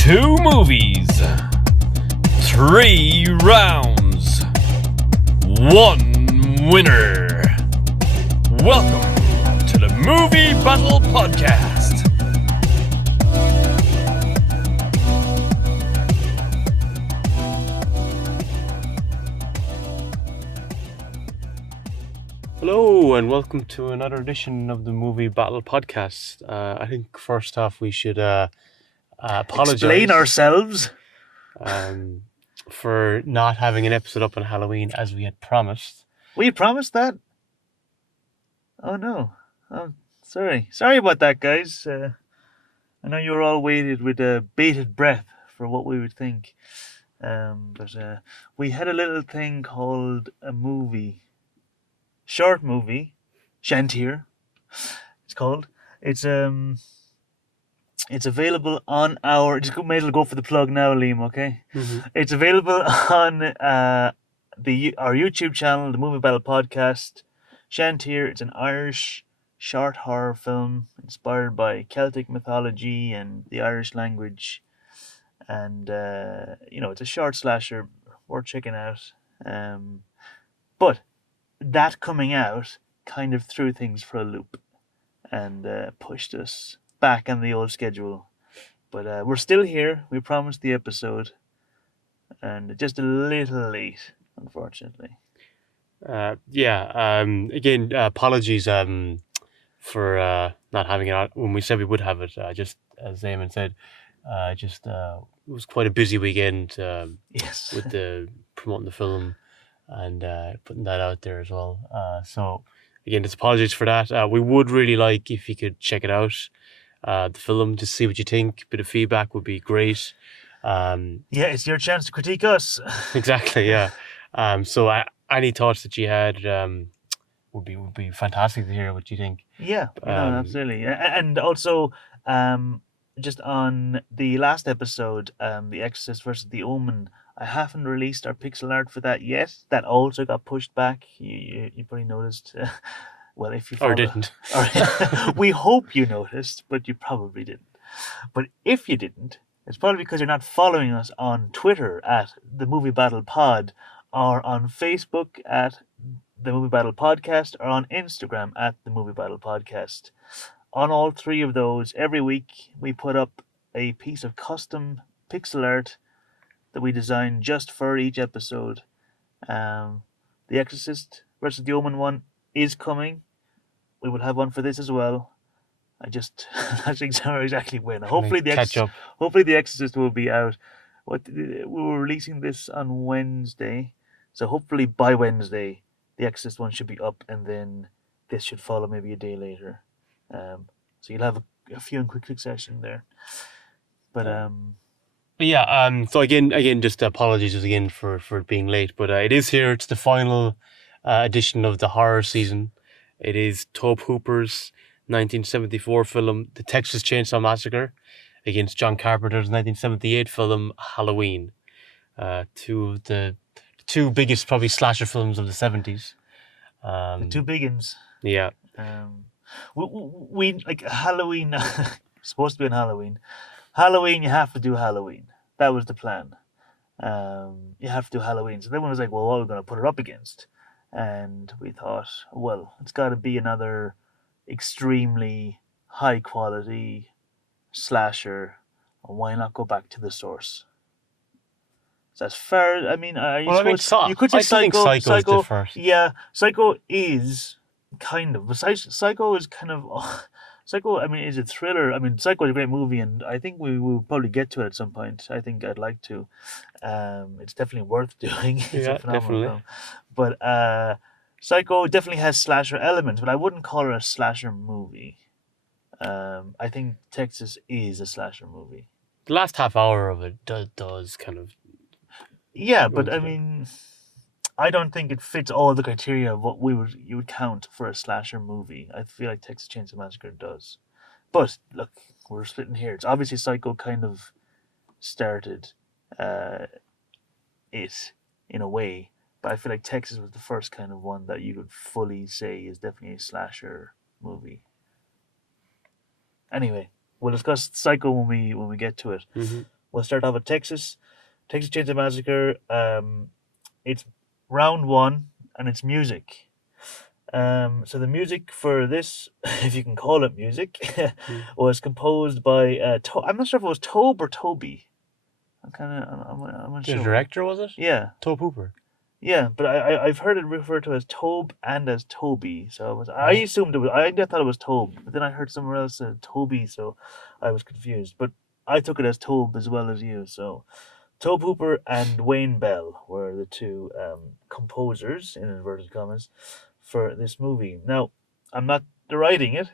2 movies, 3 rounds, 1 winner. Welcome to the Movie Battle Podcast. Hello and welcome to another edition of the Movie Battle Podcast. I think first off we should apologize. Explain ourselves. For not having an episode up on Halloween as we had promised. We promised that? Oh no. Oh, sorry. Sorry about that, guys. I know you were all waited with bated breath for what we would think. But we had a little thing called a movie. Short movie. Shantier. It's called. It's available on our... Just may as well go for the plug now, Liam, okay? Mm-hmm. It's available on our YouTube channel, the Movie Battle Podcast. Shantier, it's an Irish short horror film inspired by Celtic mythology and the Irish language. And, it's a short slasher worth checking out. But that coming out kind of threw things for a loop and pushed us back on the old schedule. But we're still here. We promised the episode. And just a little late, unfortunately. Again, apologies for not having it out when we said we would have it. Just as Eamon said, it was quite a busy weekend. Yes. With the promoting the film and putting that out there as well. So again, just apologies for that. We would really like if you could check it out, the film, to see what you think. A bit of feedback would be great. It's your chance to critique us. Exactly, yeah. So any thoughts that you had would be fantastic to hear what you think. Yeah, absolutely. And also, just on the last episode, The Exorcist versus The Omen, I haven't released our pixel art for that yet. That also got pushed back. You probably noticed. Well, if you follow, or didn't. We hope you noticed, but you probably didn't. But if you didn't, it's probably because you're not following us on Twitter at the Movie Battle Pod, or on Facebook at the Movie Battle Podcast, or on Instagram at the Movie Battle Podcast. On all three of those, every week we put up a piece of custom pixel art that we design just for each episode. The Exorcist versus the Omen one is coming. We will have one for this as well. I just not exactly when. Hopefully the Exorcist will be out. We were releasing this on Wednesday, so hopefully by Wednesday the Exorcist one should be up, and then this should follow maybe a day later. So you'll have a few in quick succession there. But So again, just apologies again for being late, but it is here. It's the final edition of the horror season. It is Tobe Hooper's 1974 film, The Texas Chainsaw Massacre, against John Carpenter's 1978 film, Halloween. The two biggest probably slasher films of the 70s. The two big ones. Yeah. We like Halloween. Supposed to be on Halloween. Halloween, you have to do Halloween. That was the plan. You have to do Halloween. So then one was like, well, what are we going to put it up against? And we thought, well, it's got to be another extremely high quality slasher. And why not go back to the source? So as far, I mean, you could say Psycho is the first. Yeah, Psycho is kind of. But Psycho is kind of. Psycho, I mean, is a thriller. I mean, Psycho is a great movie, and I think we will probably get to it at some point. I think I'd like to. It's definitely worth doing. It's a phenomenal definitely. film. But Psycho definitely has slasher elements, but I wouldn't call it a slasher movie. I think Texas is a slasher movie. The last half hour of it does kind of... Yeah, but I mean, I don't think it fits all the criteria of what you would count for a slasher movie. I feel like Texas Chainsaw Massacre does. But look, we're splitting here. It's obviously Psycho kind of started it in a way, but I feel like Texas was the first kind of one that you could fully say is definitely a slasher movie. Anyway, we'll discuss Psycho when we get to it. Mm-hmm. We'll start off with Texas Chainsaw Massacre. It's round one, and it's music. So the music for this, if you can call it music, Mm. was composed by I'm not sure if it was Tobe or Toby. I'm The unsure. director, was it? Yeah, Tobe Hooper. yeah, but I've heard it referred to as Tobe and as Toby. So I Oh, assumed it was I thought it was Tobe, but then I heard somewhere else Toby, so I was confused. But I took it as Tobe as well as you. So Tobe Hooper and Wayne Bell were the two composers in inverted commas for this movie. Now, I'm not deriding it,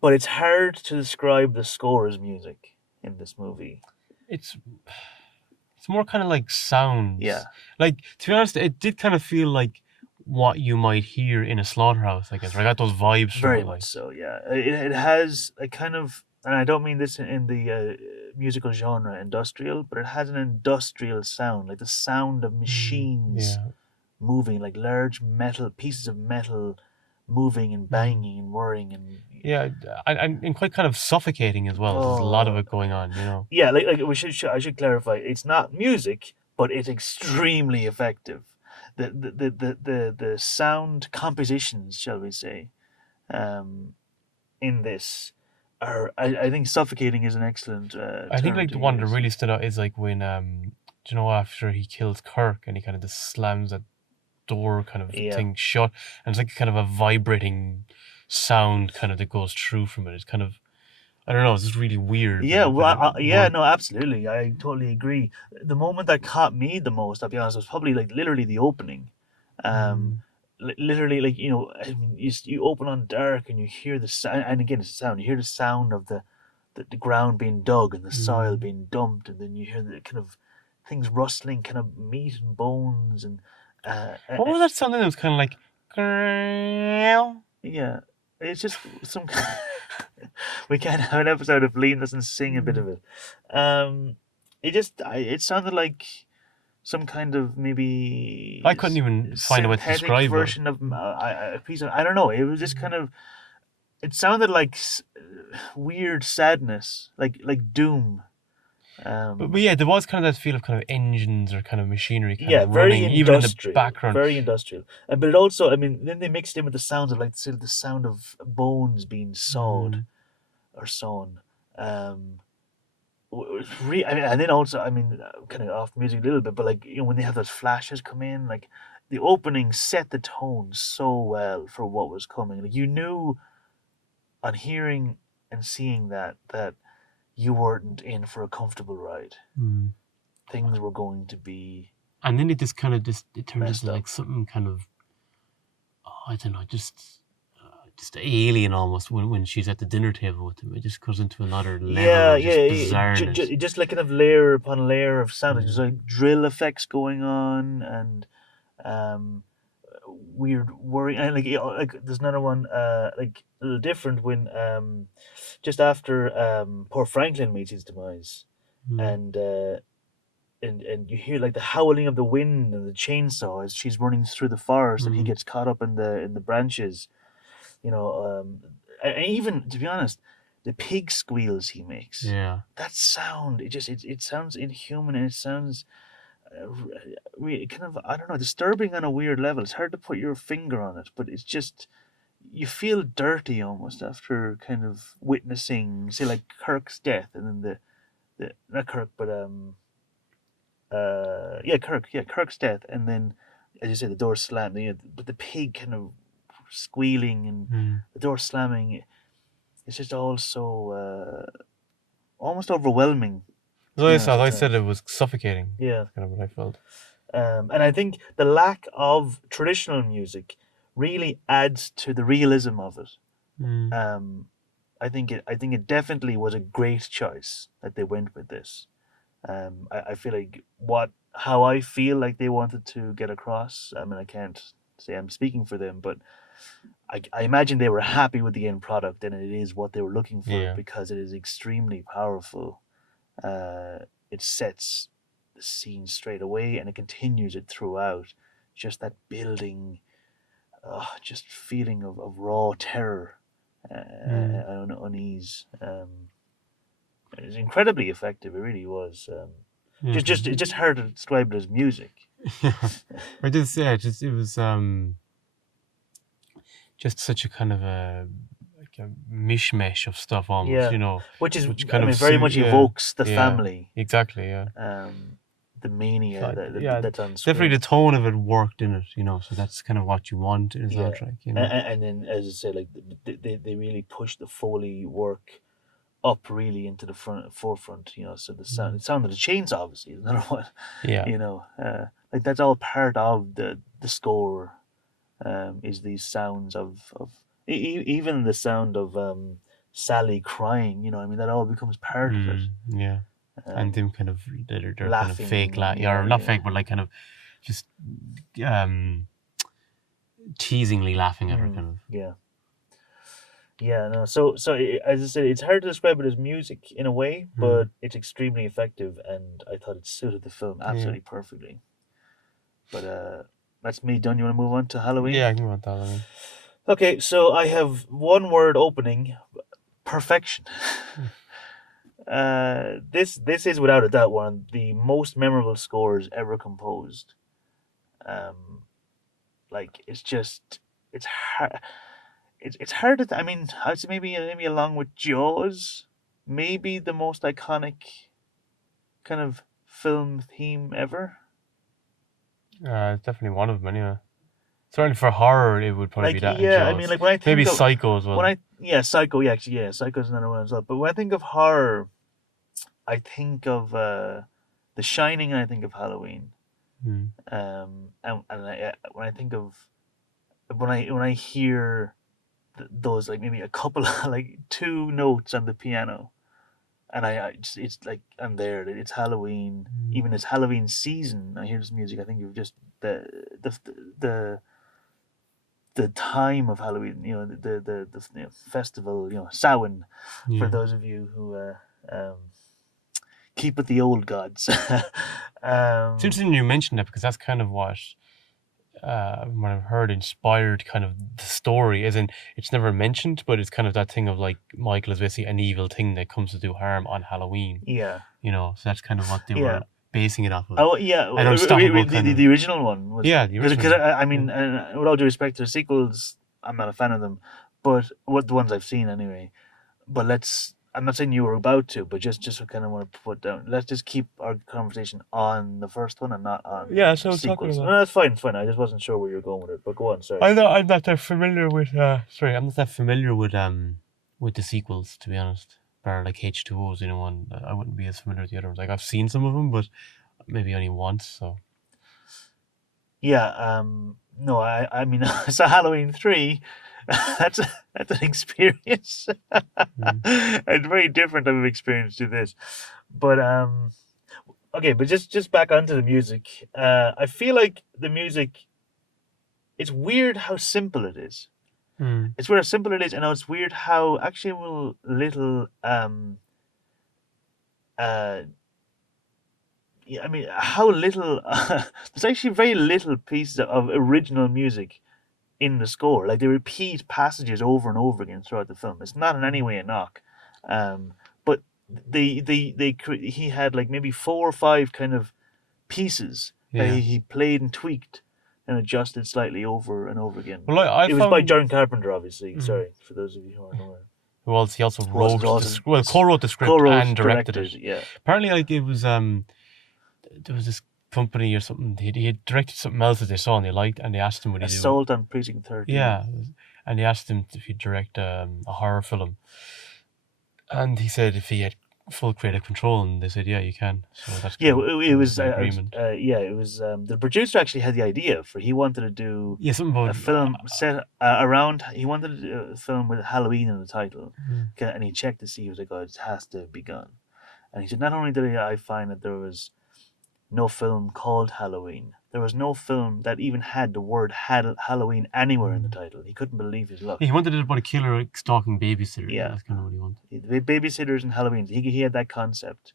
but it's hard to describe the score as music in this movie. it's it's more kind of like sounds. Yeah, Like, to be honest, it did kind of feel like what you might hear in a slaughterhouse. I guess I got those vibes from very it. much Like, so. Yeah, it has a kind of, and I don't mean this in the musical genre industrial, but it has an industrial sound, like the sound of machines yeah, moving, like large metal pieces of metal moving and banging and whirring and yeah, and quite kind of suffocating as well. There's a lot of oh it going on. yeah, like I should clarify, it's not music, but it's extremely effective. The sound compositions, shall we say, um, in this are I think suffocating is an excellent I think term like to the one that use. really stood out is like when do you know after he kills Kirk and he kind of just slams that door kind of Yeah, thing shut, and it's like kind of a vibrating sound kind of that goes through from it. It's kind of, I don't know, it's just really weird, yeah, but well, it yeah, worked. no, absolutely, I totally agree. The moment that caught me the most, I'll be honest, was probably like literally the opening. Um, Mm, literally, like I mean, you open on dark and you hear the sound, and again, it's the sound. You hear the sound of the ground being dug and the soil mm. being dumped, and then you hear the kind of things rustling, kind of meat and bones, and uh, uh, What uh, was that sound that was kind of like yeah, it's just some. We can't have an episode if Liam doesn't sing a bit of it. Um, it sounded like some kind of I maybe couldn't even find a way to synthetic describe it. version of a piece of I don't know. It was just kind of it sounded like weird sadness, like doom. But Um, yeah, there was kind of that feel of kind of engines or kind of machinery kind yeah, of running, even in the background. very industrial. But it also, I mean, then they mixed in with the sounds of like sort of the sound of bones being sawed Mm, or sewn. Um, I mean, and then also, I mean, kind of off music a little bit, but like when they have those flashes come in, like the opening set the tone so well for what was coming. Like you knew on hearing and seeing that you weren't in for a comfortable ride. mm. Things were going to be And then it just kind of just it turns into messed up. like something kind of, oh, I don't know, just alien almost when she's at the dinner table with him. It just goes into another level Yeah, of yeah, just bizarreness. just like kind of layer upon layer of sound. There's Mm, like drill effects going on and um, weird worry. And like there's another one like a little different when just after poor Franklin meets his demise, mm, and and you hear like the howling of the wind and the chainsaw as she's running through the forest, and he mm. gets caught up in the branches. You know, and even to be honest, the pig squeals he makes. Yeah. That sound, it sounds inhuman, and it sounds kind of I don't know, disturbing on a weird level. It's hard to put your finger on it, but it's just you feel dirty almost after kind of witnessing, say, like Kirk's death, and then the not Kirk, but yeah, Kirk's death, and then as you say, the door slammed, but the pig kind of squealing and Mm. the door slamming. It's just all so almost overwhelming, to So be I honest, said, at I said it times. was suffocating. Yeah, That's kind of what I felt. and I think the lack of traditional music really adds to the realism of it. Mm. Um, I think it definitely was a great choice that they went with this. I feel like what how I feel like they wanted to get across. I mean, I can't say I'm speaking for them, but I imagine they were happy with the end product, and it is what they were looking for Yeah. because it is extremely powerful. Uh, it sets the scene straight away, and it continues it throughout. Just that building, just feeling of raw terror Mm. and unease. It was incredibly effective. It really was. Yeah. It's just hard to describe it as music. I just yeah, it was just such a kind of like a mishmash of stuff almost, Yeah, which kind of very much yeah, evokes the yeah, family, exactly, yeah. the mania Yeah, that's on definitely screen. the tone of it worked in it, so that's kind of what you want in a Yeah, soundtrack. and then as I say, like they really push the Foley work up really into the forefront. So the sound of the chains obviously is another one. Yeah. Like that's all part of the score. Is these sounds of even the sound of Sally crying. I mean that all becomes part of it. Yeah. And Um, them kind of they're kind of fake Laughing and yeah, or not yeah. fake, but like kind of just um teasingly laughing at her kind of. Yeah. Yeah, no. As I said, it's hard to describe it as music in a way, but it's extremely effective, and I thought it suited the film Yeah. absolutely perfectly. But that's me done. You want to move on to Halloween? Yeah, I can want that. I mean. Okay, so I have one word opening: perfection. This is without a doubt one of the most memorable scores ever composed. Um, like it's hard. It's hard to. I mean, I'd say maybe along with Jaws, maybe the most iconic kind of film theme ever. It's definitely one of them anyway. Certainly for horror, it would probably be Like that and yeah, I mean Jaws. like when I Maybe think of Psycho as well. Psycho, yeah, actually, yeah, Psycho's another one as well. But when I think of horror, I think of The Shining and I think of Halloween. Hmm. When I think of when I hear those like maybe a couple like two notes on the piano, and I just it's like I'm there. It's Halloween. Even it's Halloween season. I hear this music. I think of just the the the time of Halloween. The festival. Samhain. For Yeah. those of you who um, keep with the old gods. It's um, interesting you mentioned that because that's kind of what I've heard inspired kind of the story. As in, it's never mentioned, but it's kind of that thing of like Michael is basically an evil thing that comes to do harm on Halloween. yeah, So that's kind of what they yeah. were basing it off of. Oh yeah, An unstoppable kind the of original one was yeah, the because original. I mean, with all due respect to the sequels, I'm not a fan of them, but what the ones I've seen anyway. But I'm not saying you were about to, but just kind of want to put down. Let's just keep our conversation on the first one and not on Yeah, so the I'm talking sequels. No, about. that's fine. It's fine. I just wasn't sure where you're going with it. But go on. Sorry. I'm not that familiar with. Sorry, I'm not that familiar with the sequels to be honest. Bar like H2O's, one I wouldn't be as familiar with the other ones. Like I've seen some of them, but maybe only once. So Yeah. No. I mean, it's a Halloween 3. That's that's an experience. A very different type of experience to this. But okay. But just back onto the music. I feel like the music. It's weird how simple it is. mm. It's weird how simple it is, and it's weird how actually little uh yeah, I mean how little there's actually very little pieces of original music in the score. Like they repeat passages over and over again throughout the film. It's not in any way a knock, but he had like maybe 4 or 5 kind of pieces that Yeah. he played and tweaked and adjusted slightly over and over again. Well, I It was by found John Carpenter, obviously. Sorry for those of you who aren't aware. well, he also Who also wrote co-wrote the script co-wrote, and directed it. directed, yeah. Apparently, like it was there was this company or something. He had directed something else that they saw and they liked, and they asked him would he do. Assault on Precinct 13. Yeah, and they asked him if he'd direct a horror film, and he said if he had full creative control, and they said yeah, you can. So that's Yeah, kind of it there was was. an agreement. Yeah, it was. The producer actually had the idea for. He wanted to do Yeah, something a about film set around. He wanted to do a film with Halloween in the title, mm, and he checked to see. He was like, "Oh, it has to be gone." And he said, "Not only did I find that there was no film called Halloween, there was no film that even had the word Halloween anywhere in the title. He couldn't believe his luck." he wanted it about a killer stalking babysitter. Yeah, Yeah, that's kind of what he wanted. the babysitters and Halloween. He had that concept,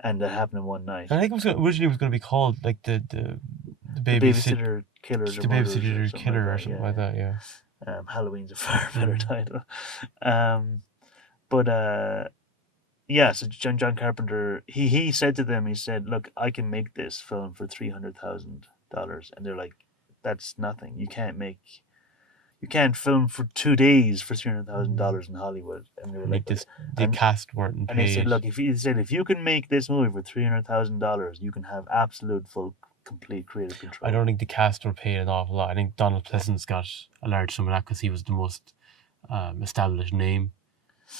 and that happened in one night. And I think originally it was going to be called like the The babysit babysitter killers or the murderers or babysitter something like killer or that. something Yeah, like that. Yeah. Halloween's a far better title. Um, but Yeah, so John Carpenter, he said to them, he said, "Look, I can make this film for $300,000," and they're like, "That's nothing. You can't film for 2 days for $300,000 in Hollywood." And they were And like, like "But," this, the and cast weren't and they said, paid. "Look, if you can make this movie for $300,000, you can have absolute full complete creative I control." don't think the cast were paid an awful lot. I think Donald Pleasance got a large sum of that because he was the most established name.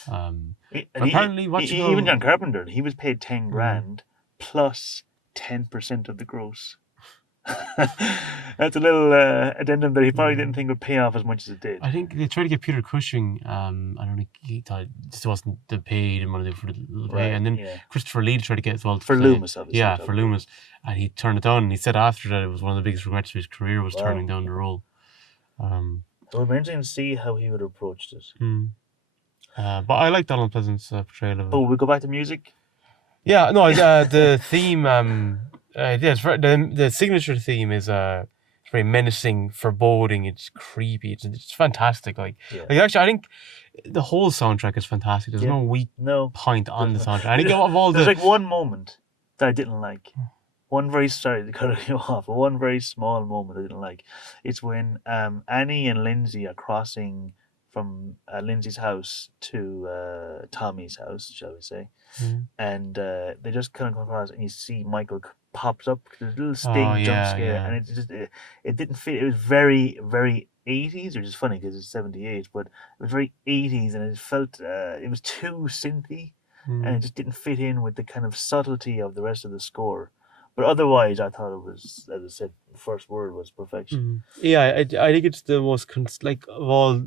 And But apparently, what you even call, John Carpenter, he was paid 10 mm, grand plus 10% of the gross. That's a little addendum that he probably didn't mm, think would pay off as much as it did. I think they tried to get Peter Cushing. I don't think he thought this wasn't the pay he didn't want to do for the little pay. Right, And then yeah. Christopher Lee tried to get as well to For play, Loomis, obviously, we're yeah, for talking about. Loomis, and he turned it down. And he said after that it was one of the biggest regrets of his career was Wow. turning down the role. Um, It would be interesting to see how he would have approached it. mm. But I like Donald Pleasance's portrayal of it. Oh, we go back to music? Yeah, no, the theme, yeah, the signature theme is it's very menacing, foreboding. It's creepy. It's fantastic. Yeah. Like actually, I think the whole soundtrack is fantastic. There's Yeah. no weak No. point on the There's, soundtrack. I think of all there's the like one moment that I didn't like. One very sorry to cut you off, but one very small moment I didn't like. It's when Annie and Lindsay are crossing from Lindsay's house to Tommy's house, shall we say? Mm. And they just kind of come across, and you see Michael pops up, there's a little Oh sting jump yeah, scare, yeah. and it didn't fit. It was very very 80s, which is funny because it's 78, but it was very 80s, and it felt it was too synthy, and it Mm. just didn't fit in with the kind of subtlety of the rest of the score. But otherwise, I thought it was, as I said, the first word was perfection. Mm. Yeah, I think it's the most like of all.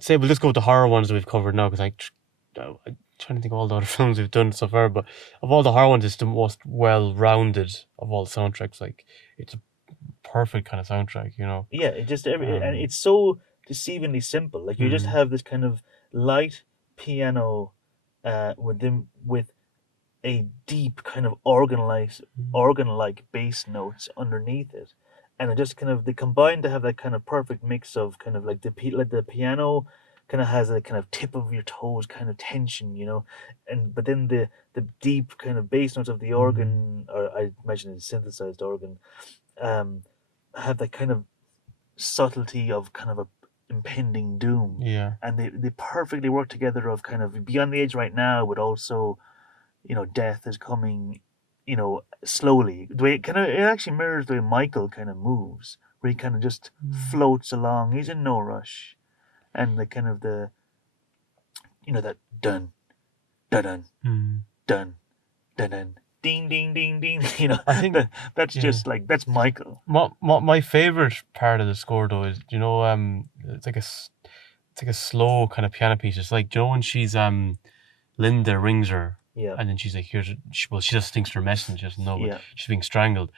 Say we'll just go with the horror ones that we've covered now because I'm trying to think of all the other films we've done so far. But of all the horror ones, it's the most well-rounded of all the soundtracks. Like it's a perfect kind of soundtrack, you know. Yeah, it just and Um, it's so deceivingly simple. Like you just mm, have this kind of light piano with a deep kind of mm, organ like bass notes underneath it, and it just kind of they combine to have that kind of perfect mix of kind of like like the piano kind of has a kind of tip of your toes kind of tension, and but then the deep kind of bass notes of the mm, organ, or I imagine it's synthesized organ, um, have that kind of subtlety of kind of a impending doom, yeah. and they perfectly work together of kind of be on the edge right now, but also death is coming, slowly. The way it actually mirrors the way Michael kind of moves, where he kind of just Mm, floats along. He's in no rush, and the kind of that dun dun dun mm. dun dun dun ding ding ding ding. I think That's yeah. just like that's Michael. What my favorite part of the score though is it's like it's like a slow kind of piano piece. It's like when she's Linda rings her, Yeah, and then she's like, well, she just thinks they're messing, she doesn't know, but yeah, she's being strangled.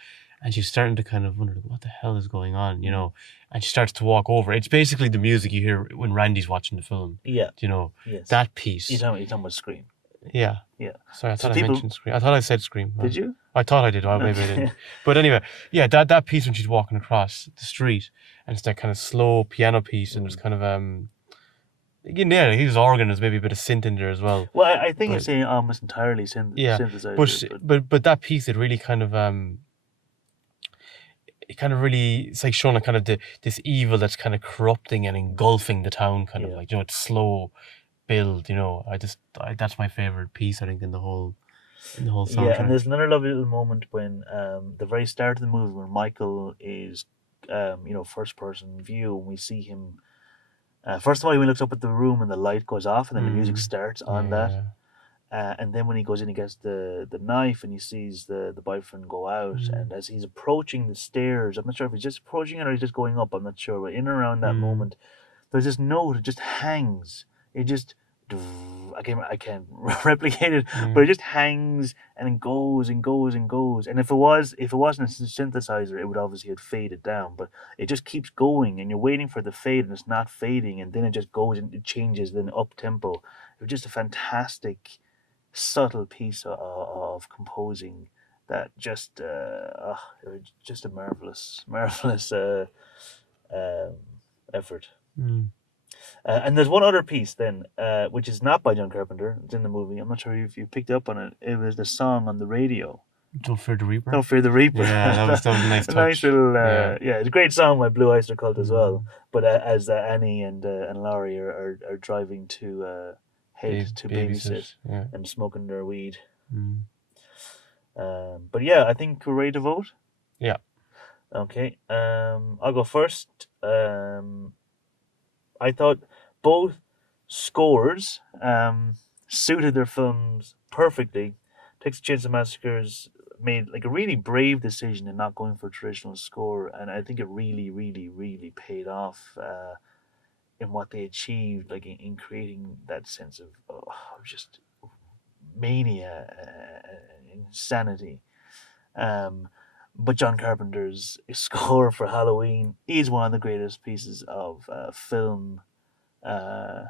And she's starting to kind of wonder, what the hell is going on, mm, And she starts to walk over. It's basically the music you hear when Randy's watching the film, yeah, you know, yes. that You're piece. talking about Scream. Yeah. Yeah. Sorry, I So thought I people, mentioned Scream. I thought I said Scream. did you? I thought I did. Well, maybe I didn't. But anyway, yeah, that piece when she's walking across the street, and it's that kind of slow piano piece, and there's Mm. kind of again, yeah, his organ is maybe a bit of synth in there as well. Well, I think But it's saying almost entirely yeah, synthesizer, but but that piece it really kind of it kind of really it's like showing a kind of this evil that's kind of corrupting and engulfing the town, kind of yeah. like it's slow build. That's my favorite piece. I think in the whole Yeah, and soundtrack. there's another lovely little moment when the very start of the movie when Michael is first person view, and we see him first of all when he looks up at the room and the light goes off and then the music Mm, starts on that. yeah. And then when he goes in, he gets the knife and he sees the boyfriend go out. Mm, And as he's approaching the stairs, I'm not sure if he's just approaching it or he's just going up. I'm not sure. But in and around that mm, moment, there's this note. It just hangs. It just I can't replicate it, but yeah. it just hangs and it goes and goes and goes. And if it wasn't a synthesizer, it would obviously have faded down. But it just keeps going, and you're waiting for the fade, and it's not fading, and then it just goes and it changes, then up tempo. It was just a fantastic subtle piece of composing that it was just a marvelous um, effort. Mm. And there's one other piece then, which is not by John Carpenter. It's in the movie. I'm not sure if you picked up on it. It was the song on the radio. Don't Fear the Reaper. Don't Fear the Reaper. Yeah, that was a nice A nice touch. little, Yeah. yeah, it's a great song by Blue Oyster Cult as well. Mm. But as Annie and Laurie are driving to head to babysit Yeah. and smoking their weed. Mm. But yeah, I think we're ready to vote. Yeah. Okay. I'll go first. I thought both scores suited their films perfectly. Texas Chainsaw Massacre's made like a really brave decision in not going for a traditional score, and I think it really, really, really paid off in what they achieved, like in creating that sense of just mania, insanity. Um, but John Carpenter's score for Halloween is one of the greatest pieces of film uh,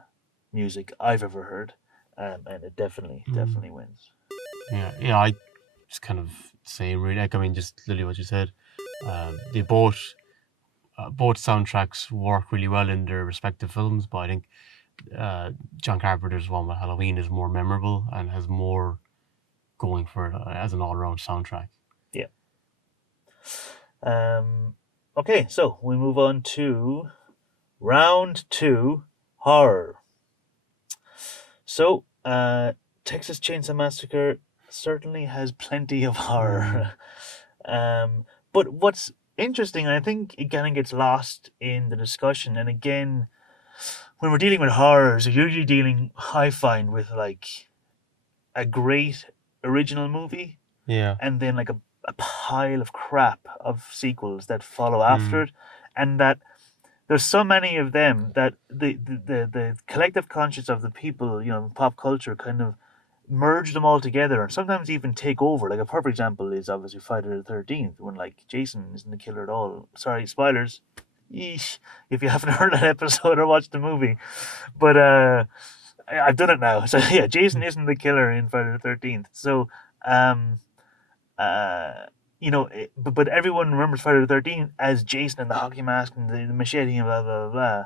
music I've ever heard, and it definitely wins. Yeah. I just kind of same really. Like, I mean, just literally what you said. They both soundtracks work really well in their respective films, but I think John Carpenter's one with Halloween is more memorable and has more going for it as an all-around soundtrack. Yeah. Okay, so we move on to round two, horror. So, Texas Chainsaw Massacre certainly has plenty of horror. But what's interesting, and I think it kind of gets lost in the discussion, and again, when we're dealing with horrors, we're usually dealing, I find, with like a great original movie Yeah. and then like a pile of crap of sequels that follow after it, and that there's so many of them that the collective conscience of the people, pop culture kind of merge them all together and sometimes even take over. Like a perfect example is obviously Friday the 13th, when like Jason isn't the killer at all. Sorry, spoilers. Yeesh, if you haven't heard that episode or watched the movie. But I've done it now. So yeah, Jason isn't the killer in Friday the 13th. So um but everyone remembers Friday the 13th as Jason and the hockey mask and the machete and blah blah blah.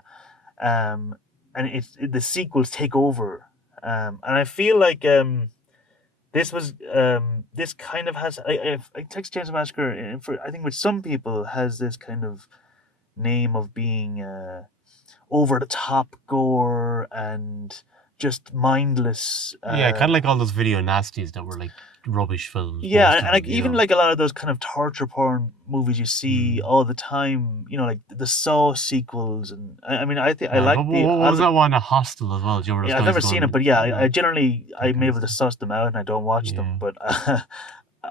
And the sequels take over, and I feel like this kind of has I Texas Chainsaw Massacre I think with some people has this kind of name of being over the top gore and just mindless. Yeah, kind of like all those video nasties that were like rubbish films. Yeah, most of and like them, even like a lot of those kind of torture porn movies you see all the time, like the Saw sequels, and I mean I think I like But the what was other. that one? A Hostel as well. Do you remember Yeah, those I've guys never seen going? it, but yeah, I Yeah, generally that I'm kind of able to stuff. suss them out and I don't watch them, Yeah. but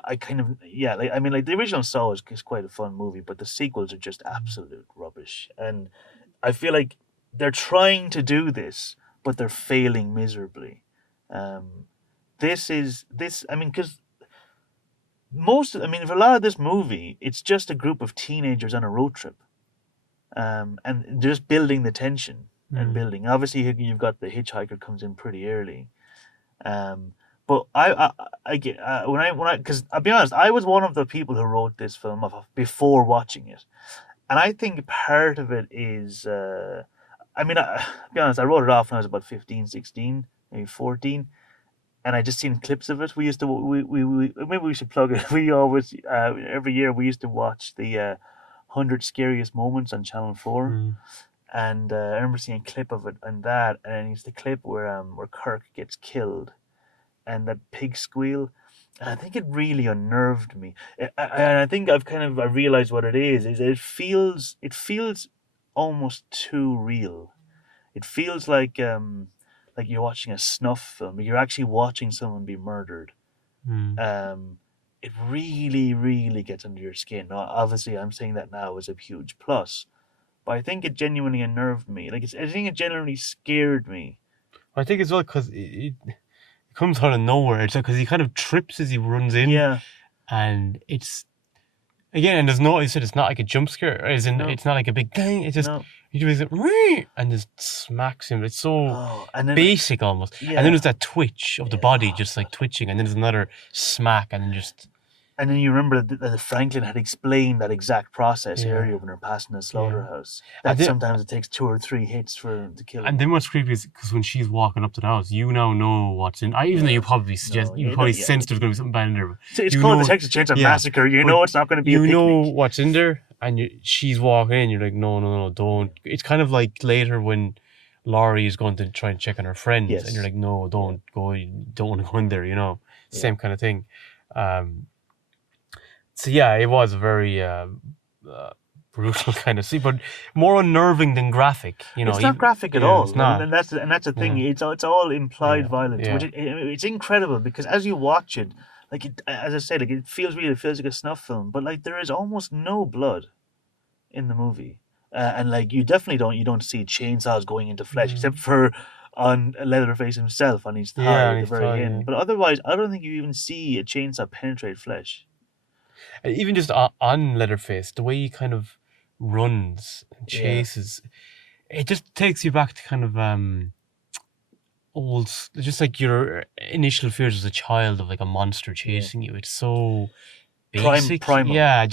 I kind of like I mean like the original Saw is quite a fun movie, but the sequels are just absolute rubbish, and I feel like they're trying to do this, but they're failing miserably. Um, this I mean because I mean, for a lot of this movie, it's just a group of teenagers on a road trip, and just building the tension and building. Obviously, you've got the hitchhiker comes in pretty early, um, but I get when I because I'll be honest, I was one of the people who wrote this film before watching it, and I think part of it is, I mean, I'll be honest, I wrote it off when I was about 15, 16, maybe 14, and I just seen clips of it. We used to maybe we should plug it. We always every year we used to watch the 100 scariest moments on Channel 4, and I remember seeing a clip of it and that, and it's the clip where Kirk gets killed, and that pig squeal. And I think it really unnerved me, and I think I realized what it is. Is it feels almost too real. It feels like you're watching a snuff film, but you're actually watching someone be murdered. Um, it really, really gets under your skin. Now, obviously, I'm saying that now as a huge plus, but I think it genuinely unnerved me. I think it genuinely scared me. I think as well because it comes out of nowhere. It's because he kind of trips as he runs in, Yeah, and it's again, and there's no. I said it's not like a jump scare. As in, no, it's not like a big thing. It's just no. he just like, "Ree!" and just smacks him. It's so Oh, and then basic almost. And then yeah, there's that twitch of the body, just like twitching, and then there's another smack, and then just And then you remember that Franklin had explained that exact process Yeah. earlier when they're passing the Yeah. slaughterhouse. And That then, sometimes it takes 2 or 3 hits for to kill him. and then what's creepy is because when she's walking up to the house, you now know what's in. Even though you probably suggest, you probably sense there's going to be something bad in there. So it's You called the know, Texas Chainsaw yeah, Massacre. You but know it's not going to be a you know picnic. what's in there, and she's walking in. You're like, no, don't. It's kind of like later when Laurie is going to try and check on her friends, Yes. and you're like, no, don't go. You don't want to go in there. You know, same kind of thing. So yeah, it was a very brutal kind of scene, but more unnerving than graphic. You know, It's not graphic at all, It's not. and that's the thing. It's all implied violence, Yeah. which it's incredible because as you watch it, like as I said, like it feels like a snuff film, but like there is almost no blood in the movie, and like you don't see chainsaws going into flesh except for on Leatherface himself on his thigh at the very end. But otherwise, I don't think you even see a chainsaw penetrate flesh. And even just on Leatherface, the way he kind of runs and chases, it just takes you back to kind of old, just like your initial fears as a child of like a monster chasing you. It's so basic, primal. Yeah,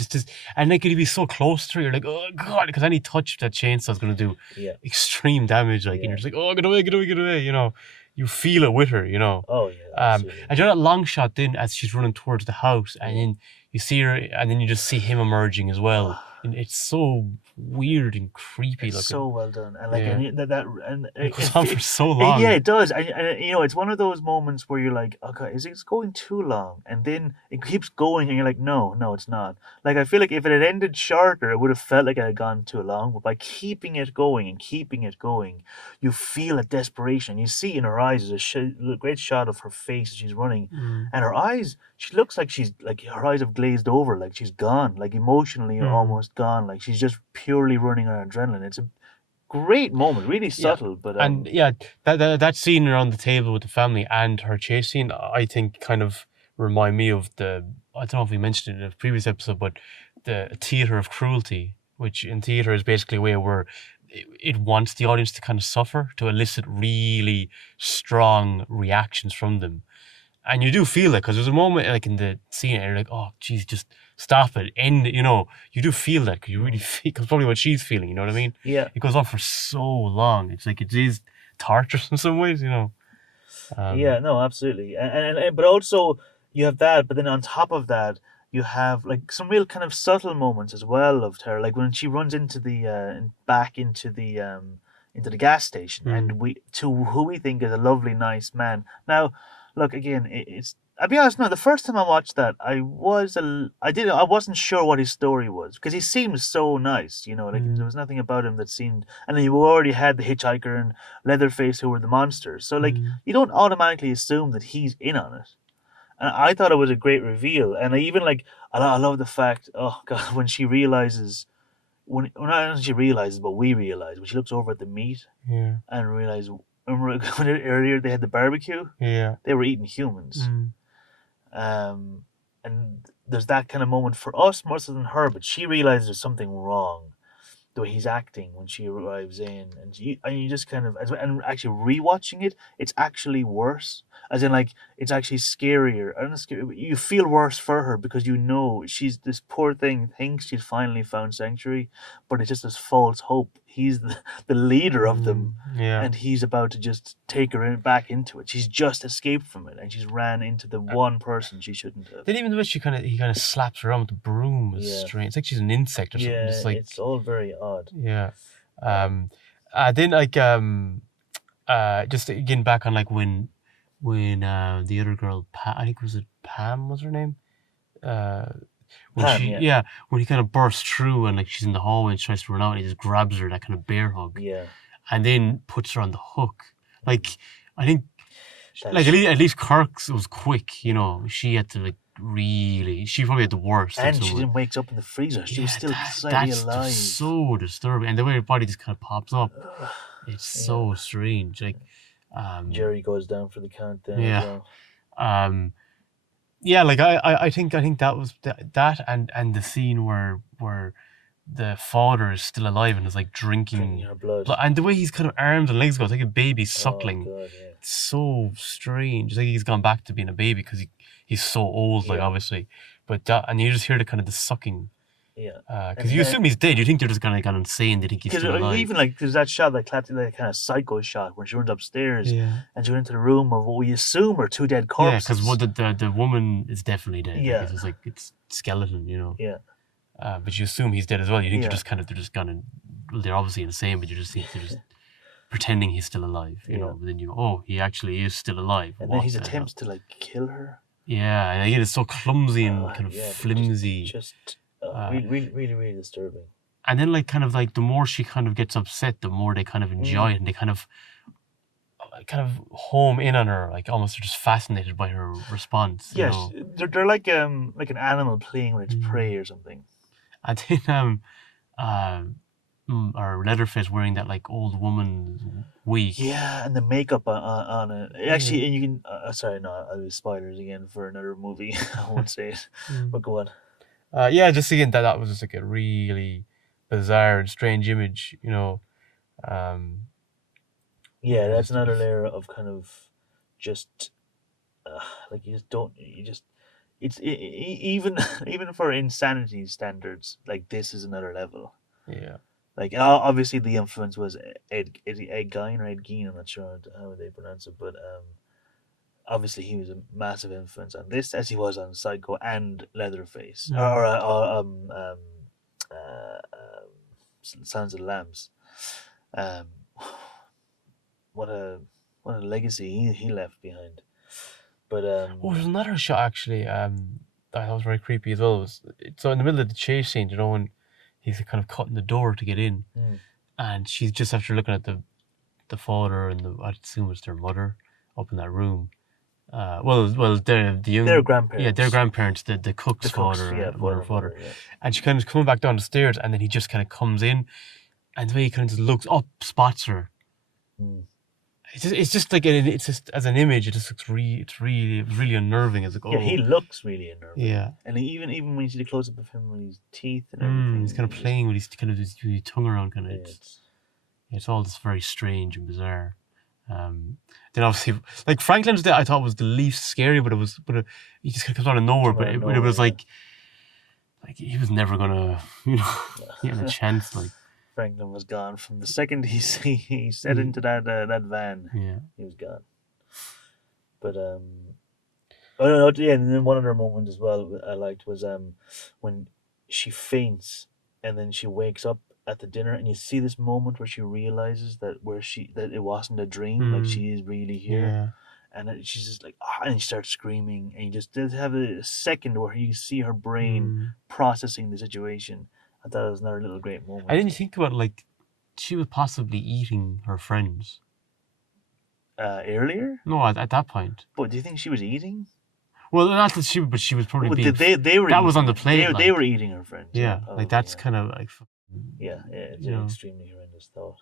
and like it'd be so close to you, you're like, oh god, because any touch that chainsaw is gonna do extreme damage, like, and you're just like, oh, get away, you know. You feel it with her, you know. Oh yeah, absolutely. And you know that long shot then as she's running towards the house, and then you see her, and then you just see him emerging as well, and it's so weird and creepy looking. So well done, and like and it goes on for so long. Yeah, it does, and you know it's one of those moments where you're like, okay, is it going too long? And then it keeps going, and you're like, no, it's not. Like I feel like if it had ended shorter, it would have felt like it had gone too long. But by keeping it going and keeping it going, you feel a desperation. You see in her eyes, there's a great shot of her face as she's running, and her eyes. She looks like she's like her eyes have glazed over, like she's gone, like emotionally almost gone, like she's just purely running on adrenaline. It's a great moment, really subtle, but and that scene around the table with the family and her chase scene, I think, kind of remind me of I don't know if we mentioned it in a previous episode, but the theater of cruelty, which in theater is basically a way where it wants the audience to kind of suffer, to elicit really strong reactions from them. And you do feel it, because there's a moment like in the scene and you're like, oh geez, just stop it, end it, you know. You do feel that, because you really feel, because probably what she's feeling, you know what I mean? Yeah. It goes on for so long. It's like it is torturous in some ways, you know. Yeah, no, absolutely. And but also you have that, but then on top of that, you have like some real kind of subtle moments as well of her, like when she runs into the back into the gas station, and who we think is a lovely, nice man. Now, look again, it's. I'll be honest. No, the first time I watched that, I wasn't sure what his story was because he seemed so nice. You know, like there was nothing about him that seemed. And then you already had the hitchhiker and Leatherface, who were the monsters. So like you don't automatically assume that he's in on it. And I thought it was a great reveal. And I even like I love the fact. Oh God, when she realizes. When not she realizes, but we realize when she looks over at the meat and realize. Remember when earlier they had the barbecue? Yeah. They were eating humans. And there's that kind of moment for us more so than her, but she realizes there's something wrong the way he's acting when she arrives in, and you just kind of, and actually rewatching it, it's actually worse. As in, like, it's actually scarier. I don't know, scary. You feel worse for her because you know she's this poor thing thinks she's finally found sanctuary, but it's just this false hope. He's the leader of them, and he's about to just take her back into it. She's just escaped from it, and she's ran into the one person she shouldn't have. Then even the way he kind of slaps her around with the broom is strange. It's like she's an insect or something. Yeah, it's like it's all very odd. Yeah. Then like just getting back on like when the other girl, I think was it Pam was her name? When Pam, when he kind of bursts through and like she's in the hallway and she tries to run out and he just grabs her, that kind of bear hug. Yeah. And then puts her on the hook. Like I think like at least Kirk's was quick, you know. She had to like she probably had the worst. And she didn't wake up in the freezer. She was still slightly alive. That's so disturbing. And the way her body just kind of pops up, it's so strange. Like Jerry goes down for the countdown as well. Like I think that was that and the scene where the father is still alive and is like Drinking drinking her blood. blood. And the way he's kind of arms and legs go, it's like a baby Oh suckling. god, yeah. It's so strange. It's like he's gone back to being a baby because he's so old, like Yeah. obviously. But and you just hear the kind of the sucking. Yeah. Because you assume he's dead. You think they're just gone insane. They think he's Because still alive. even like there's that shot, that classic, that kind of psycho shot where she runs upstairs Yeah. and she went into the room of what we assume are two dead Yeah, corpses. because the woman is definitely dead. Yeah. Like, it's skeleton, you know. Yeah. But you assume he's dead as well. You think Yeah. they're just gonna. Well, they're obviously insane, but you just think they're just pretending he's still alive, you know. But then you go, oh, he actually is still alive. And then his attempts to like kill her. Yeah, and again, it's so clumsy and kind of flimsy. Just really disturbing. And then, like, kind of like the more she kind of gets upset, the more they kind of enjoy it, and they kind of home in on her, like almost are just fascinated by her response. Yes, you know? they're like an animal playing with its prey or something. And then or Leatherface wearing that like old woman wig. Yeah, and the makeup on it. Actually, and you can. Sorry, no, I'll do spoilers again for another movie. I won't say it, but go on. Yeah, just again that was just like a really bizarre and strange image, you know. Yeah, that's another layer of kind of just like it's even even for insanity standards, like this is another level. Yeah. Like obviously the influence was Ed Gein or Ed Gein, I'm not sure how they pronounce it, but obviously he was a massive influence on this, as he was on Psycho and Leatherface, or Sounds of the Lambs. Um, what a legacy he left behind. But there's another shot actually. That was very creepy as well. So in the middle of the chase scene, you know, when he's kind of cutting the door to get in, and she's just after looking at the father and I assume it's their mother up in that room. Their grandparents. Yeah, their grandparents, the cook's father, father. Yeah. And she kind of coming back down the stairs, and then he just kind of comes in, and the way he kind of just looks up, spots her. It's just like it's just as an image, it just looks it's really unnerving. As like, yeah, he looks really unnerving. Yeah, and even when you see the close up of him with his teeth and everything, he's kind of playing with his kind of his tongue around, kind of. It's all just very strange and bizarre. Then obviously, like Franklin's death, I thought was the least scary, but he just kind of comes out of nowhere. But it was like he was never gonna, you know, he had a chance. Like Franklin was gone from the second he set into that van. Yeah, he was gone. But yeah, and then one other moment as well I liked was when she faints and then she wakes up at the dinner, and you see this moment where she realizes that it wasn't a dream, like she is really here, and she's just like and she starts screaming, and you just have a second where you see her brain processing the situation. I thought it was another little great moment. I didn't think about like she was possibly eating her friends. Earlier? No, at that point. But do you think she was eating? Well, not that she, but she was probably being. They were. That was on the plate. They were eating her friends. Yeah, probably, like that's kind of like. Yeah, it's an extremely horrendous thought.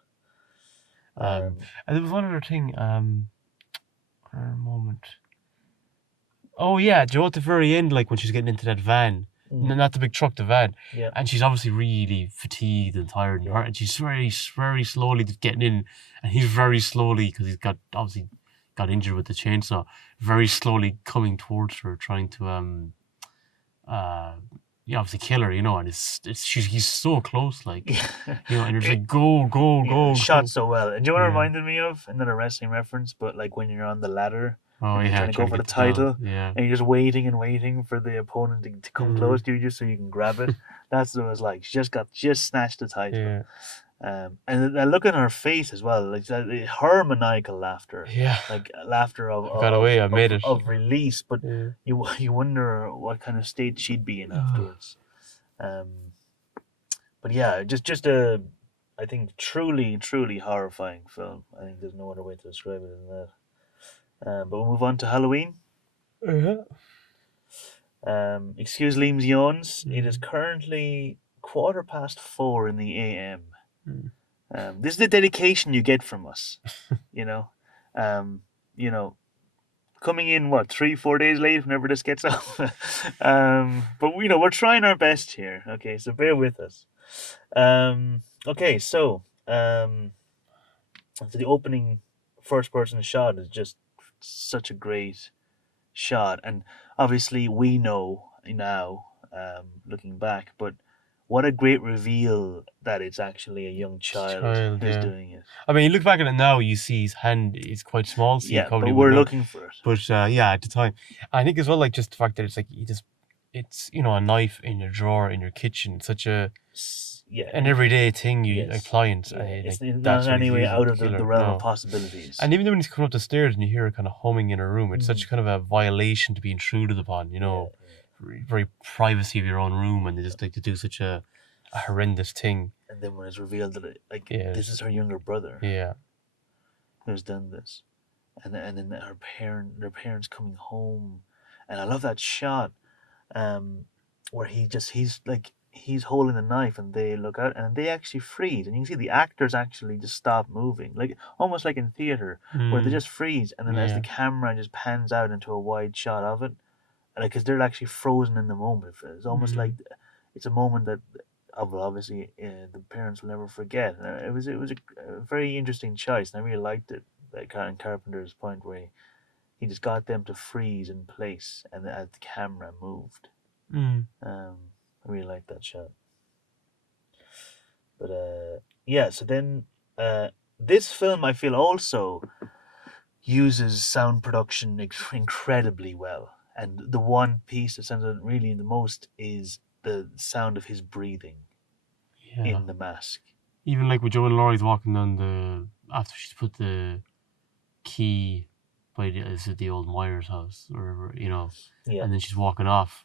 And there was one other thing. Moment. Oh yeah, Joe, at the very end, like when she's getting into that van, not the big truck, the van, and she's obviously really fatigued and tired and hurt, and she's very, very slowly just getting in, and he's very slowly, because he's obviously got injured with the chainsaw, very slowly coming towards her, trying to obviously kill her, you know, and he's so close, like, you know, and it's like go, shot so well. And do you know what it reminded me of? Another wrestling reference, but like when you're on the ladder. Oh yeah, trying to go for the title, and you're just waiting for the opponent to come close to you just so you can grab it. That's what it was like. She just snatched the title. And I look at her face as well, like her maniacal laughter, like laughter of got away, I made it of release. But you wonder what kind of state she'd be in afterwards. But yeah, just a, I think truly horrifying film. I think there's no other way to describe it than that. But we'll move on to Halloween. Excuse Liam's yawns. It is currently 4:15 in the AM. This is the dedication you get from us, you know. Coming in 3-4 days late whenever this gets up. But we're trying our best here. Okay, so bear with us. Okay, so the opening first person shot is just such a great shot, and obviously we know now, looking back, but what a great reveal that it's actually a young child Child, who's yeah. doing it. I mean, you look back at it now, you see his hand is quite small, so you Yeah, but probably we're wouldn't know. looking for it. But yeah, at the time, I think as well, like just the fact that it's like it's a knife in your drawer in your kitchen. It's such Yeah, an everyday thing, you yes, appliance, yeah. like It's not that's in what he's any way using out to of kill the her. realm of No, possibilities. and even when he's coming up the stairs and you hear her kind of humming in her room, it's Mhm. such kind of a violation to be intruded upon. Yeah, Very privacy of your own room, and they just like to do such a horrendous thing. and then when it's revealed that Yeah, this is her younger brother yeah. who's done this, and then their parents coming home, and I love that shot, um, where he's holding the knife and they look out and they actually freeze, and you can see the actors actually just stop moving, like almost like in theater where they Mm, just freeze, and then as the yeah. camera just pans out into a wide shot of it, like because they're actually frozen in the moment. It's almost like Mm, it's a moment that obviously the parents will never forget. It was a very interesting choice, and I really liked it. Like Karen Carpenter's point where he just got them to freeze in place, and as the camera moved, mm. I really liked that shot. But yeah, so then this film I feel also uses sound production incredibly well. And the one piece that sounds really the most is the sound of his breathing Yeah. in the mask. Even like with Joe and Laurie's walking down after she's put the key by is it the old Myers house or whatever, Yeah, and then she's walking off,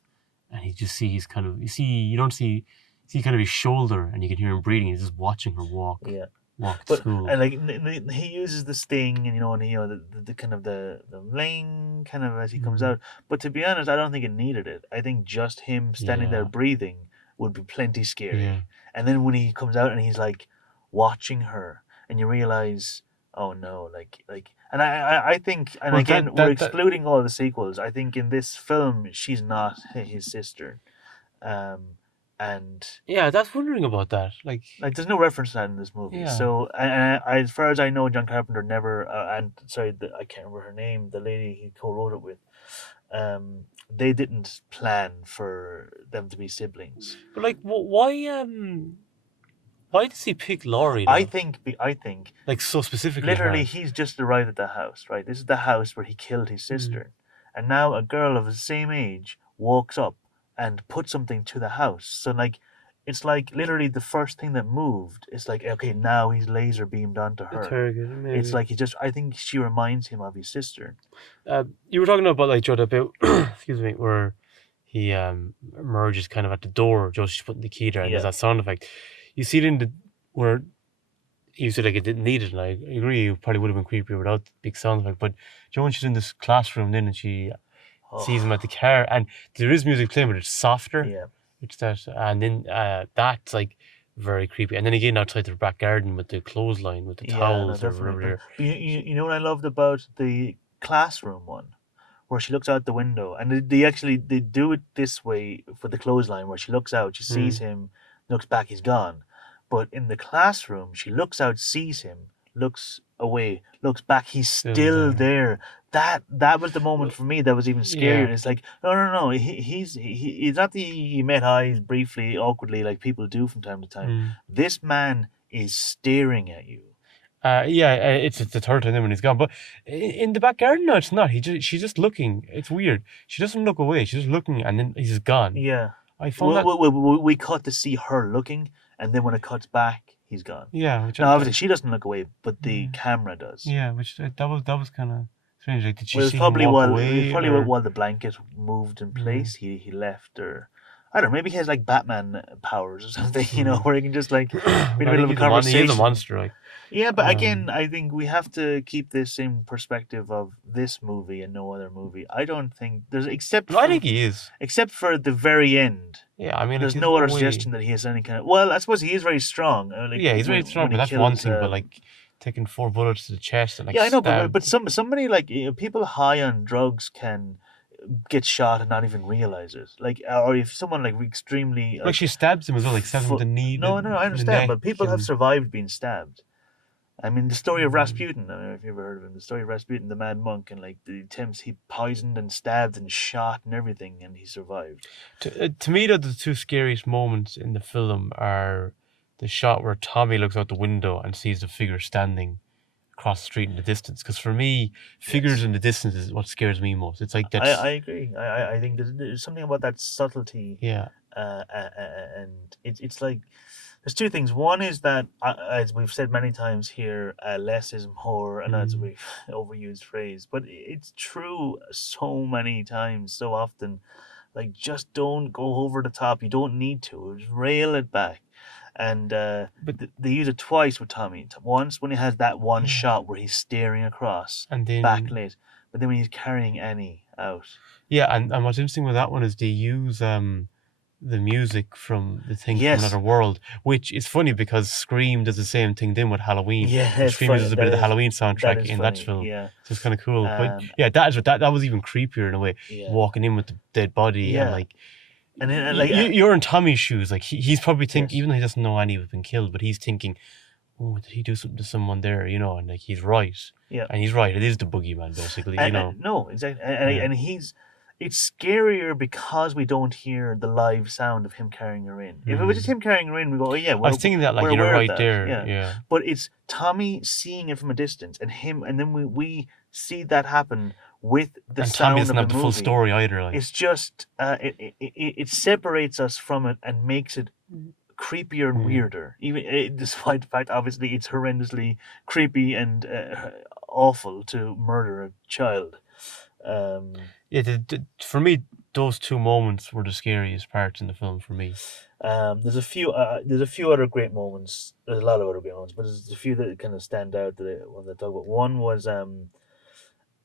and you just see he's kind of you don't see kind of his shoulder, and you can hear him breathing. He's just watching her yeah. walk to But school. and like he uses the sting, and the kind of the ling kind of as he comes Mm, out. But to be honest, I don't think it needed it. I think just him standing there yeah, breathing would be plenty yeah. scary. And then when he comes out and he's like watching her, and you realize, oh no, and I think, and Well, again, we're excluding all the sequels. I think in this film she's not his sister, um, and yeah, that's wondering about that. like, there's no reference to that in this movie. Yeah, So, as far as I know, John Carpenter never, and sorry, I can't remember her name, the lady he co-wrote it with. They didn't plan for them to be siblings. but like, why does he pick Laurie though? I think, Like so specifically literally, her. he's just arrived at the house. Right, this is the house where he killed his Mm, sister, and now a girl of the same age walks up and puts something to the house. So like. It's like literally the first thing that moved. It's like, okay, now he's laser beamed onto the her. target, It's maybe. like I think she reminds him of his sister. You were talking about like Joe that bit, excuse me, where he emerges kind of at the door. Josie's putting the key there, and there's Yeah. that sound effect. You see it in the where you said like it didn't need it, and I agree. It probably would have been creepier without the big sound effect. But Joe, when she's in this classroom, then and she sees him at the Oh, car, and there is music playing, but it's softer. yeah. It's that, and then that's like very creepy. And then again outside the back garden with the clothesline, with the Yeah, no, towels or definitely. whatever But, there. you know what I loved about the classroom one, where she looks out the window, and they actually they do it this way for the clothesline, where she looks out, she sees Mm, him, looks back, he's gone. But in the classroom, she looks out, sees him, looks away, looks back, he's still still there. there. That was the moment Well, for me that was even scarier. yeah. It's like, no, no, no, he's not the he met eyes briefly, awkwardly, like people do from time to time. Mm. This man is staring at you. Yeah, it's the third time then when he's gone. But in the back garden, no, it's not. She's just looking. It's weird. She doesn't look away. She's just looking, and then he's gone. Yeah. I found that, We cut to see her looking, and then when it cuts back, he's gone. yeah, which Now, obviously, she doesn't look away, but the yeah, camera does. yeah, which that was kind of strange. Like, did she Well, see him walk away, or while the blanket moved in mm, place, he left, or I don't know. Maybe he has like Batman powers or something, mm. where he can just like be in the I middle think of a he is a conversation. monster. Like, Yeah, but again, um, I think we have to keep this in perspective of this movie and no other movie. I don't think there's but I think he is. except for the very end. Yeah, I mean, like, There's there's no no other way. suggestion that he has any kind of. Well, I suppose he is very strong. Like Yeah, he's very strong, when but he that's one kills. thing. But like taking 4 bullets to the chest and like Yeah, I know, stab. but somebody like people high on drugs can. gets shot and not even realize it. Like, or if someone like extremely Like she stabs him as well, like stabs him with no, no, I the understand, neck, but people have and survived being stabbed. I mean, the story of mm. Rasputin. I don't know if you've ever heard of him. The story of Rasputin, the mad monk, and like the attempts he poisoned and stabbed and shot and everything, and he survived. To me, though, the two scariest moments in the film are the shot where Tommy looks out the window and sees the figure standing across the street in the distance. Because for me, figures Yes, in the distance is what scares me most. It's like I that's agree. I think there's something about that subtlety, yeah. and it's like there's two things. One is that, as we've said many times here, less is more, and that's a Mm. very overused phrase, but it's true so many times, so often. Like, just don't go over the top. You don't need to. Just rail it back. And But they use it twice with Tommy. Once when he has that one yeah, shot where he's staring across, and then backlit, but then when he's carrying Annie out. yeah, and what's interesting with that one is they use the music from the thing from Yes, another world, which is funny because Scream does the same thing then with Halloween, yeah, and it's Scream funny. uses a bit of the Halloween That soundtrack is in that funny. film, Yeah, so it's kind of cool. But um, yeah, that is what that was even creepier in a way, yeah, walking in with the dead body and yeah. like And then like you're in Tommy's shoes, like he's probably thinking, yes, even though he doesn't know any has been killed, but he's thinking, oh, did he do something to someone there, and like he's right, yeah. and he's right. It is the boogeyman basically, No, exactly, Yeah. and it's scarier because we don't hear the live sound of him carrying her in. If it was just Mm. him carrying her in, we go, oh yeah, I was thinking that, we're like, you're aware of right that, there, yeah. yeah. But it's Tommy seeing it from a distance, and him, and then we see that happen with the And Tommy sound doesn't of the have the full movie. story either, like. It's just it separates us from it and makes it creepier and Yeah. weirder. Even despite the fact, obviously, it's horrendously creepy and awful to murder a child. Um, Yeah, for me, those two moments were the scariest parts in the film for me. there's a few other great moments. There's a lot of other great moments, but there's a few that kind of stand out that I want to talk about. One was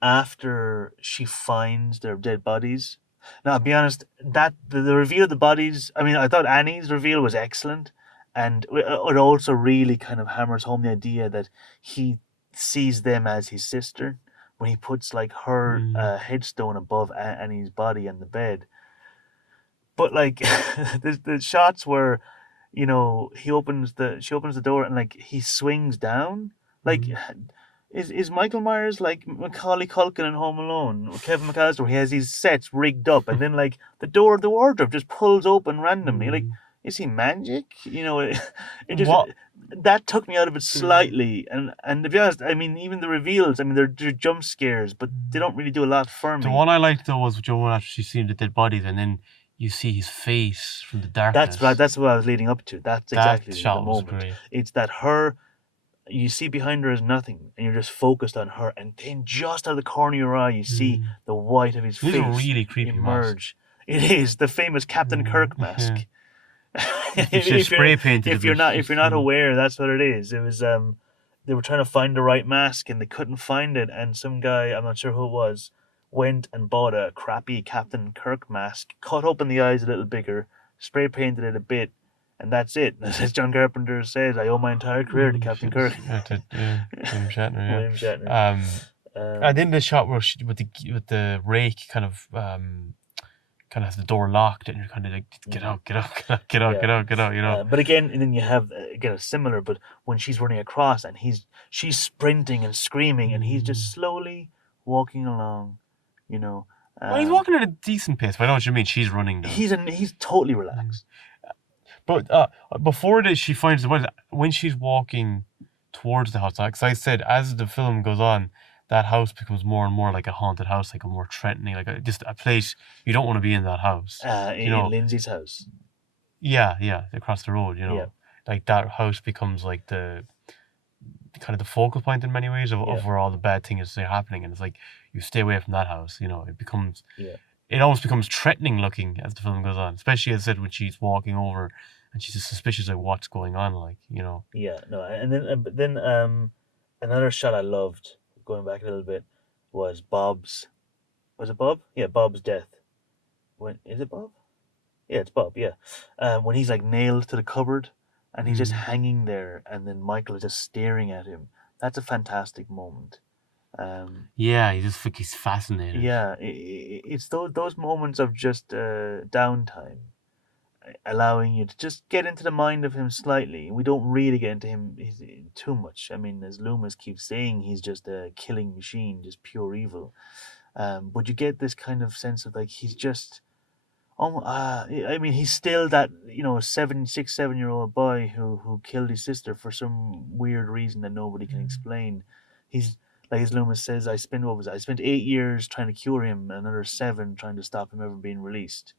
after she finds their dead bodies. Now, I'll be honest, that the reveal of the bodies. I mean, I thought Annie's reveal was excellent, and it also really kind of hammers home the idea that he sees them as his sister when he puts like her Mm. headstone above Annie's body on the bed. But like, the shots where she opens the door and like he swings down, like Mm. is Michael Myers like Macaulay Culkin in Home Alone, or Kevin McAllister, where he has these sets rigged up, and then like the door of the wardrobe just pulls open randomly. Like, Mm. is he magic? It just What? that took me out of it Mm. slightly. And to be honest, I mean, even the reveals, I mean, they're jump scares, but they Mm. don't really do a lot for The me. one I liked though was Joe after she's seen the dead bodies, and then you see his face from the That's right. darkness. That's what I was leading up to. That's That exactly the shot was moment. great. It's that her you see behind her is nothing, and you're just focused on her, and then just out of the corner of your eye, you see Mm. the white of his It is a face really creepy mask. emerge. It is the famous Captain Kirk Yeah. mask. Which is if you're spray painted a bit. if you're not aware, that's what it is. It was they were trying to find the right mask and they couldn't find it, and some guy, I'm not sure who it was, went and bought a crappy Captain Kirk mask, cut open the eyes a little bigger, spray painted it a bit, and that's it. As John Carpenter says, I owe my entire career to Captain Kirk. Yeah, William Shatner. William Shatner. Yeah. And Um, then the shot where she, with the rake kind of has the door locked, and you're kind of like, get mhm. out, get out, get out, get out, Yeah. get out, get out. But again, and then you have again a similar, but when she's running across and she's sprinting and screaming, and he's just Mm. slowly walking along, you know. Well, he's Um, walking at a decent pace, but I know what you mean. She's running though. he's totally Mm. relaxed. But before this, she finds the bodies. When she's walking towards the house, because I said as the film goes on, that house becomes more and more like a haunted house, like a more threatening, like just a place you don't want to be in that house. You In know, Lindsay's house. yeah, across the road. Yeah, Like that house becomes like the kind of the focal point in many ways yeah, of where all the bad things are happening, and it's like you stay away from that house. yeah, It almost becomes threatening looking as the film goes on, especially as I said when she's walking over and she's just suspicious of what's going on, like. yeah. No, and then but then another shot I loved, going back a little bit, was Bob's. Was it Bob? Yeah, Bob's death. When is it Bob? Yeah, it's Bob. Yeah, when he's like nailed to the cupboard, and he's just Mm. hanging there, and then Michael is just staring at him. That's a fantastic moment. Yeah, you just think he's fascinated. Yeah, it's those moments of just downtime, allowing you to just get into the mind of him slightly. We don't really get into him too much. I mean, as Loomis keeps saying, he's just a killing machine, just pure evil. But you get this kind of sense of like he's just. I mean, he's still that 7 6 7 year old boy who killed his sister for some weird reason that nobody can explain. He's like as Loomis says, I spent 8 years trying to cure him, and another seven trying to stop him ever being released.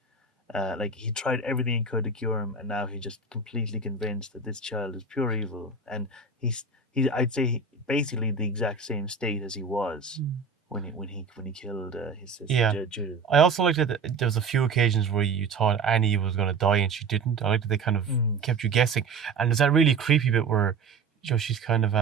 Like he tried everything he could to cure him, and now he's just completely convinced that this child is pure evil, and he's I'd say basically the exact same state as he was when he killed his sister Yeah. Judith. I also liked that there was a few occasions where you thought Annie was going to die and she didn't. I liked that they kind of Mm, kept you guessing. And there's that really creepy bit where, she's kind of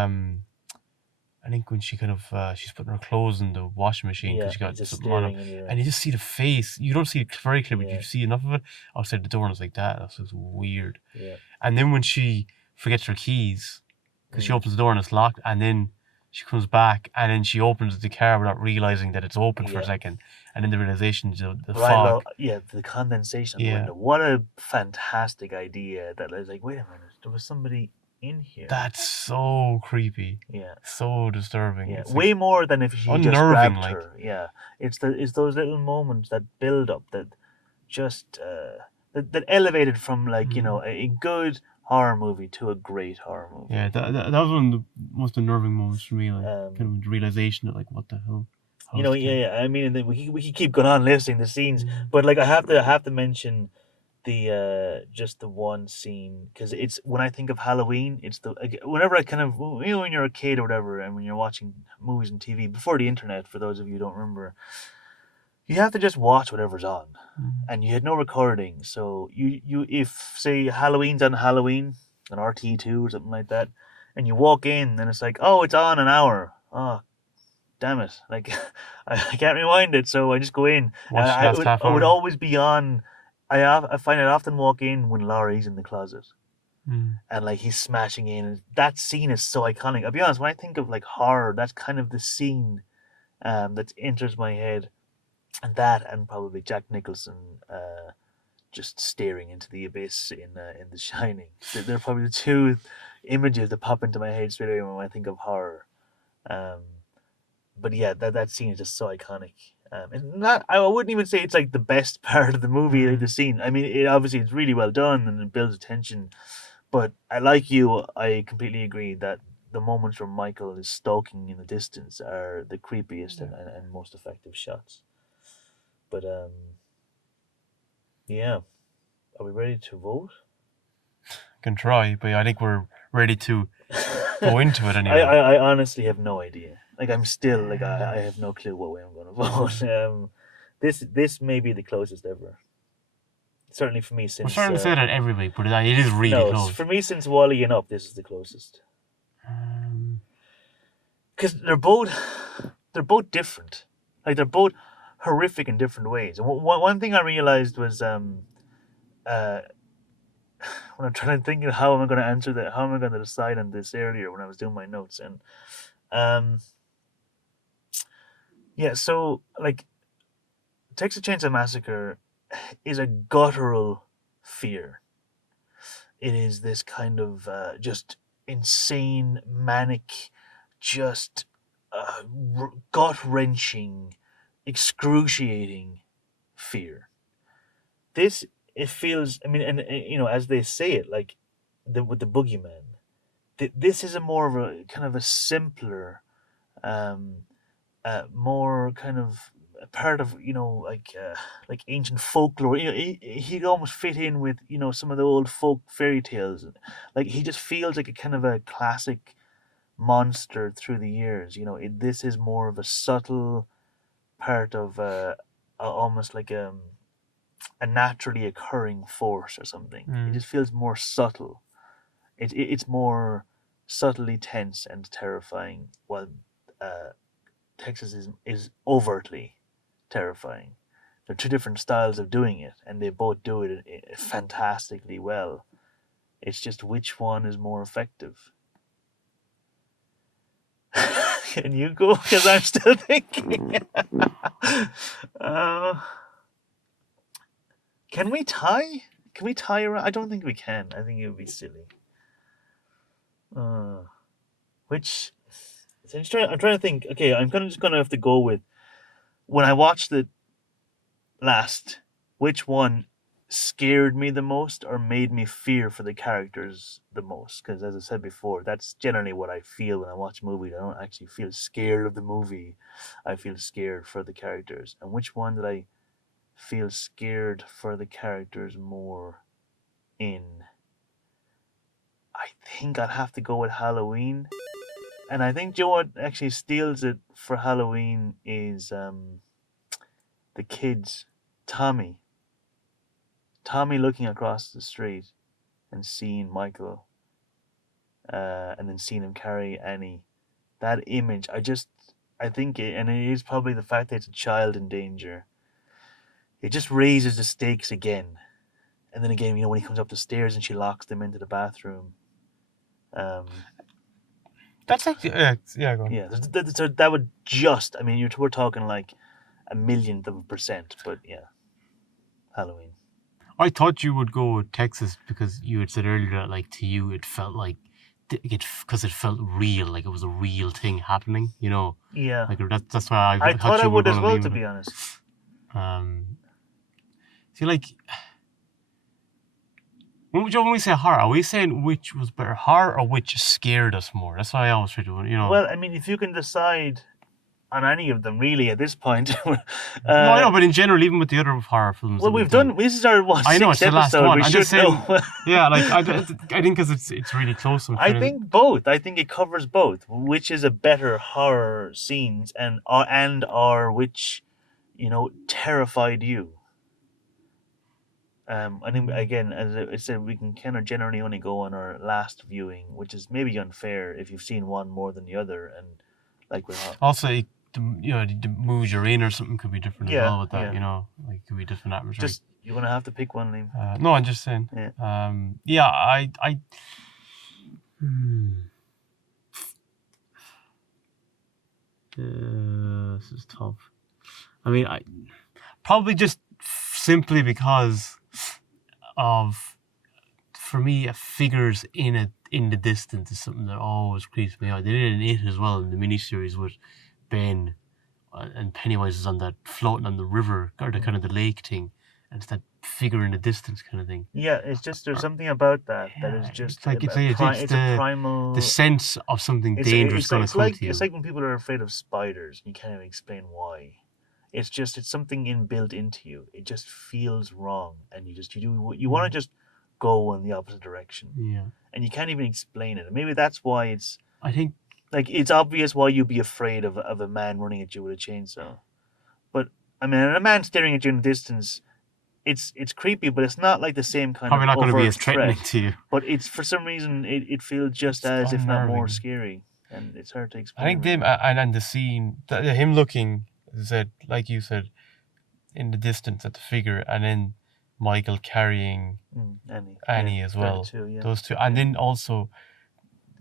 I think when she kind of she's putting her clothes in the washing machine yeah, because she and he's got just something on him, staring into and you just see the face. You don't see it very clearly, but you yeah, see enough of it outside the door, and it's like that's just weird. yeah, And then when she forgets her keys, because she mm, opens the door and it's locked, and then she comes back, and then she opens the car without realizing that it's open for a yeah. second, and then the realization, the But I love, fog. yeah, the condensation on the Yeah, window. What a fantastic idea! That I was like, wait a minute, there was somebody in here. that's so creepy, Yeah, so disturbing. yeah, It's like way more than if she just unnerving, grabbed like. her. Yeah, it's those little moments that build up that just that elevated from like Mm. a good horror movie to a great horror Yeah, movie. that was one of the most unnerving moments for me, like Um, kind of the realization of like what the hell, how you was know, the yeah, kid? yeah. I mean, and then we could keep going on listing the scenes, Mm. but like I have to mention the just the one scene because it's when I think of Halloween, it's the whenever I kind of when you're a kid or whatever, and when you're watching movies and TV before the internet. For those of you who don't remember, you have to just watch whatever's on, Mm. and you had no recording. So you if say Halloween's on Halloween on RT2 or something like that, and you walk in and it's like, oh, it's on an hour. Oh, damn it! Like I can't rewind it, so I just go in, and Watch the last half I would hour. always be on. I find I often walk in when Laurie's in the closet, Mm. and like he's smashing in, and that scene is so iconic. I'll be honest, when I think of like horror, that's kind of the scene that enters my head, and that, and probably Jack Nicholson just staring into the abyss in The Shining. They're probably the two images that pop into my head straight away when I think of horror. Um, but yeah, that scene is just so iconic. It's not. I wouldn't even say it's like the best part of the movie. Like the Mm. scene. I mean, it obviously it's really well done and it builds tension. But I like you. I completely agree that the moments where Michael is stalking in the distance are the creepiest Yeah. and most effective shots. But yeah, are we ready to vote? Can try, but I think we're ready to go into it I, anyway. I I honestly have no idea. Like I'm still like I Um, have no clue what way I'm going to vote. mm. This may be the closest ever. Certainly for me We're since starting to say that every week, but it is really no, close. for me since Wally and Up, this is the closest Um, because they're both different. Like they're both horrific in different ways. And one thing I realized was uh when I'm trying to think of how am I going to answer that, how am I going to decide on this earlier when I was doing my notes and um yeah, so like Texas Chainsaw Massacre is a guttural fear. It is this kind of just insane, manic, just gut wrenching, excruciating fear. This it feels. I mean, and as they say it, like with the boogeyman. This is a more of a kind of a simpler, um, more kind of a part of like ancient folklore. He'd almost fit in with some of the old folk fairy tales. Like he just feels like a kind of a classic monster through the years. This is more of a subtle part of almost like a naturally occurring force or something. It mm. just feels more subtle. It's more subtly tense and terrifying, while uh, Texas is overtly terrifying. There are two different styles of doing it, and they both do it fantastically well. It's just which one is more effective. Can you go? Because I'm still thinking. uh, can we tie? Can we tie around? I don't think we can. I think it would be silly. Uh, which I'm trying to think. Okay, I'm kind of just gonna have to go with when I watched it last. Which one scared me the most or made me fear for the characters the most? Because as I said before, that's generally what I feel when I watch movies. I don't actually feel scared of the movie. I feel scared for the characters. And which one did I feel scared for the characters more in? I think I'd have to go with Halloween. And I think Joe what actually steals it for Halloween is the kids, Tommy. Tommy looking across the street and seeing Michael, and then seeing him carry Annie. That image, I think, and it is probably the fact that it's a child in danger. It just raises the stakes again. And then again, when he comes up the stairs and she locks them into the bathroom. Um, That's like yeah, go on. yeah, that would just. I mean, we're talking like a millionth of a percent, but yeah, Halloween. I thought you would go with Texas because you had said earlier that, like, to you it felt like because it felt real, like it was a real thing happening. Yeah, Like that's why I I thought thought I you were would going as to well, leave to it. be honest. See, like, when we say horror, are we saying which was better, horror or which scared us more? That's why I always try to. Well, I mean, if you can decide on any of them, really, at this point. No, I know, but in general, even with the other horror films Well, that we've done. done. This is our I know it's sixth the last episode. one. We I'm should just saying. know. Yeah, like I think because it's really close. I think both. I think it covers both. Which is a better horror scenes and which, terrified you. I think again, as I said, we can kind of generally only go on our last viewing, which is maybe unfair if you've seen one more than the other, and like we're not. Also, the mood you're in or something could be different as Yeah, well with that. yeah. Like it could be different atmosphere. Just you're gonna have to pick one, Liam. No, I'm just saying. Yeah. Yeah, I. This is tough. I mean, I probably just simply because of, for me, figures in the distance is something that always creeps me out. They did it in It as well in the miniseries with Ben and Pennywise is on that floating on the river or the kind of the lake thing, and it's that figure in the distance kind of thing. Yeah, it's just there's something about that is just it's like it's a primal. the sense of something dangerous going to come to you. It's like when people are afraid of spiders and you can't even explain why. It's something inbuilt into you. It just feels wrong, and you want to just go in the opposite direction. Yeah, and you can't even explain it. And maybe that's why I think like it's obvious why you'd be afraid of a man running at you with a chainsaw. But I mean, a man staring at you in the distance, it's creepy, but it's not like the same kind probably of not going to be overt as threatening threat. to you. But it's for some reason it feels just It's as if not more unnerving. scary, and it's hard to explain. I think them and the scene, him looking, as I said, like you said, in the distance at the figure, and then Michael carrying Annie as well. Those two, and then also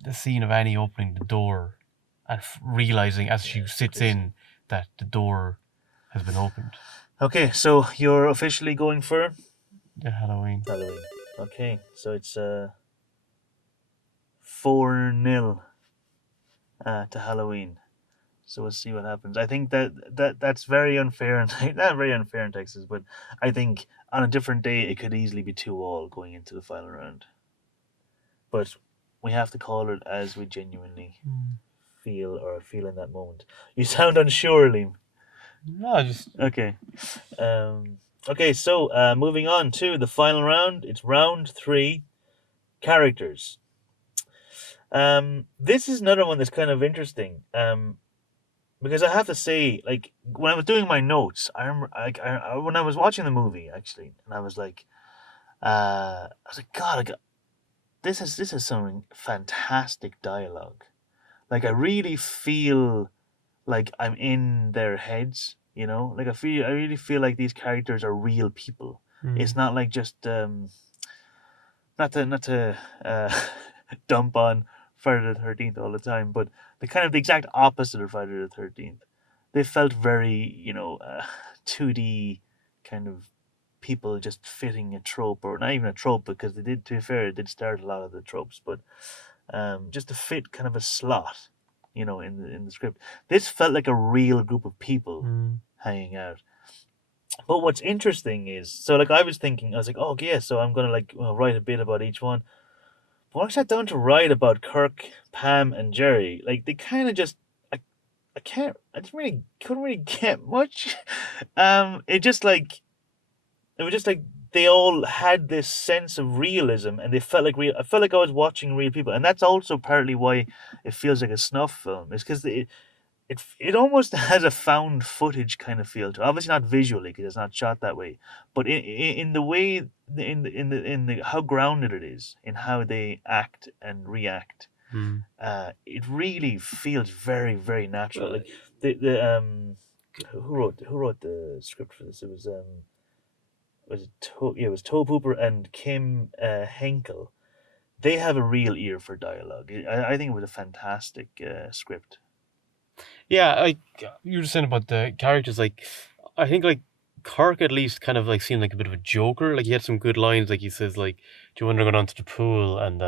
the scene of Annie opening the door and realizing as she sits in that the door has been opened. Okay, so you're officially going for Halloween. Okay, so it's 4-0 to Halloween. So we'll see what happens. I think that's very unfair, and not very unfair in Texas, but I think on a different day it could easily be 2-2 going into the final round. But we have to call it as we genuinely feel in that moment. You sound unsure, Liam. No, just okay. Okay, so moving on to the final round. It's round 3, characters. This is another one that's kind of interesting. Because I have to say, like when I was doing my notes, I remember, when I was watching the movie actually, and I was like, God, this is some fantastic dialogue. Like I really feel like I'm in their heads, Like I really feel like these characters are real people. It's not like just not to dump on Friday the 13th all the time, but the kind of the exact opposite of Friday the 13th. They felt very, 2D kind of people just fitting a trope, or not even a trope, because they did, to be fair, it did start a lot of the tropes, but just to fit kind of a slot, in the script. This felt like a real group of people hanging out. But what's interesting is, so like I was thinking, I was like, oh yeah, so I'm gonna like write a bit about each one. But when I sat down to write about Kirk, Pam, and Jerry, like they kind of just, I can't, I didn't really, couldn't really get much. It just like, it was just like they all had this sense of realism, and they felt like real. I felt like I was watching real people, and that's also partly why it feels like a snuff film. Is because it almost has a found footage kind of feel to it. Obviously not visually because it's not shot that way, but in the way, in the how grounded it is in how they act and react. It really feels very, very natural. Like the who wrote the script for this? It was Tobe Hooper and Kim Henkel. They have a real ear for dialogue. I think it was a fantastic script. Yeah, like you were saying about the characters, like I think like Kirk at least kind of like seemed like a bit of a joker. Like he had some good lines, like he says like, "Do you want to go down to the pool?" And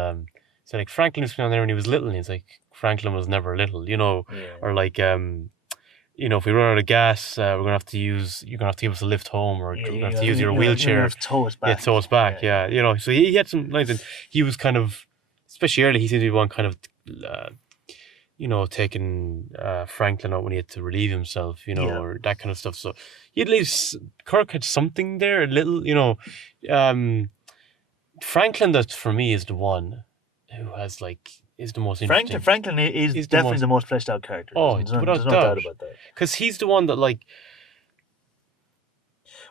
so like Franklin's down there when he was little, and he's like, Franklin was never little, Yeah. or like if we run out of gas, you're gonna have to give us a lift home, or Yeah, you're gonna have to use your you're wheelchair. gonna have to tow us Yeah, back. tow us back. Yeah. Yeah. So he had some lines, and he was kind of, especially early, he seemed to be one kind of. Taking Franklin out when he had to relieve himself, Yeah. or that kind of stuff. So he at least, Kirk had something there, a little, Franklin, that for me is the one who has is the most interesting. Franklin is definitely the most fleshed out character. Oh, there's without no doubt about that. Because he's the one that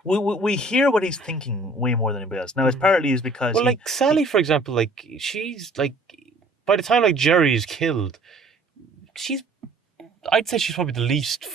we hear what he's thinking way more than anybody else. Now, it's partly is because like Sally, for example, like she's like, by the time like Jerry's killed, I'd say she's probably the least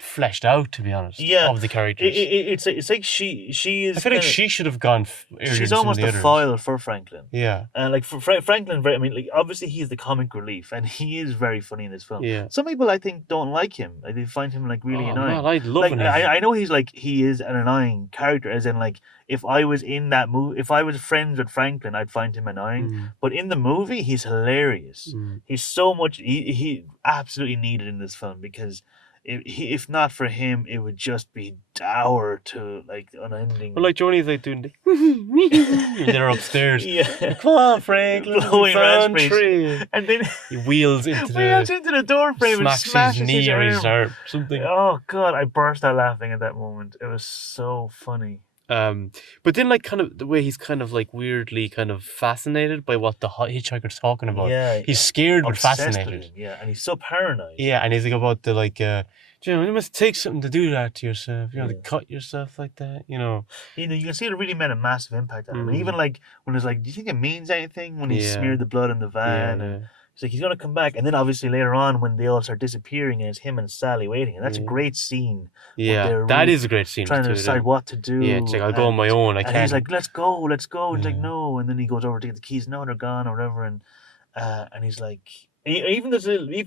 fleshed out, to be honest. Yeah, of the characters. It's like she is. I feel like she should have gone earlier. She's than almost some a of the others. foil for Franklin. Yeah, and like for Franklin, I mean, like obviously he's the comic relief, and he is very funny in this film. Yeah. Some people I think don't like him. Like, they find him like really annoying. Man, I love him. I know he is an annoying character, as in like if I was in that movie, if I was friends with Franklin, I'd find him annoying. But in the movie, he's hilarious. He's so much. He absolutely needed in this film because. If not for him, it would just be dour to like unending. Well, like Johnny's like doing the they're upstairs. Yeah, come on, Franklin, blowing raspberries, and then he wheels into the door frame and smashes his knee or his arm, something. Oh god, I burst out laughing at that moment. It was so funny. But then like kind of the way he's kind of like weirdly kind of fascinated by what the hitchhiker's talking about. Yeah, he's scared but obsessed fascinated. with him, yeah, and he's so paranoid. Yeah, and he's like about the like you must take something to do that to yourself, to cut yourself like that, You can see it really made a massive impact on him. And even like when it's like, do you think it means anything when he smeared the blood in the van? And it's like he's gonna come back, and then obviously later on when they all start disappearing, and it's him and Sally waiting, and that's a great scene. Yeah, that is a great scene. Trying to decide what to do. Yeah, it's like I'll go on my own. I can't. And he's like, let's go. And he's like, no. And then he goes over to get the keys. No, they're gone or whatever. And he's like, even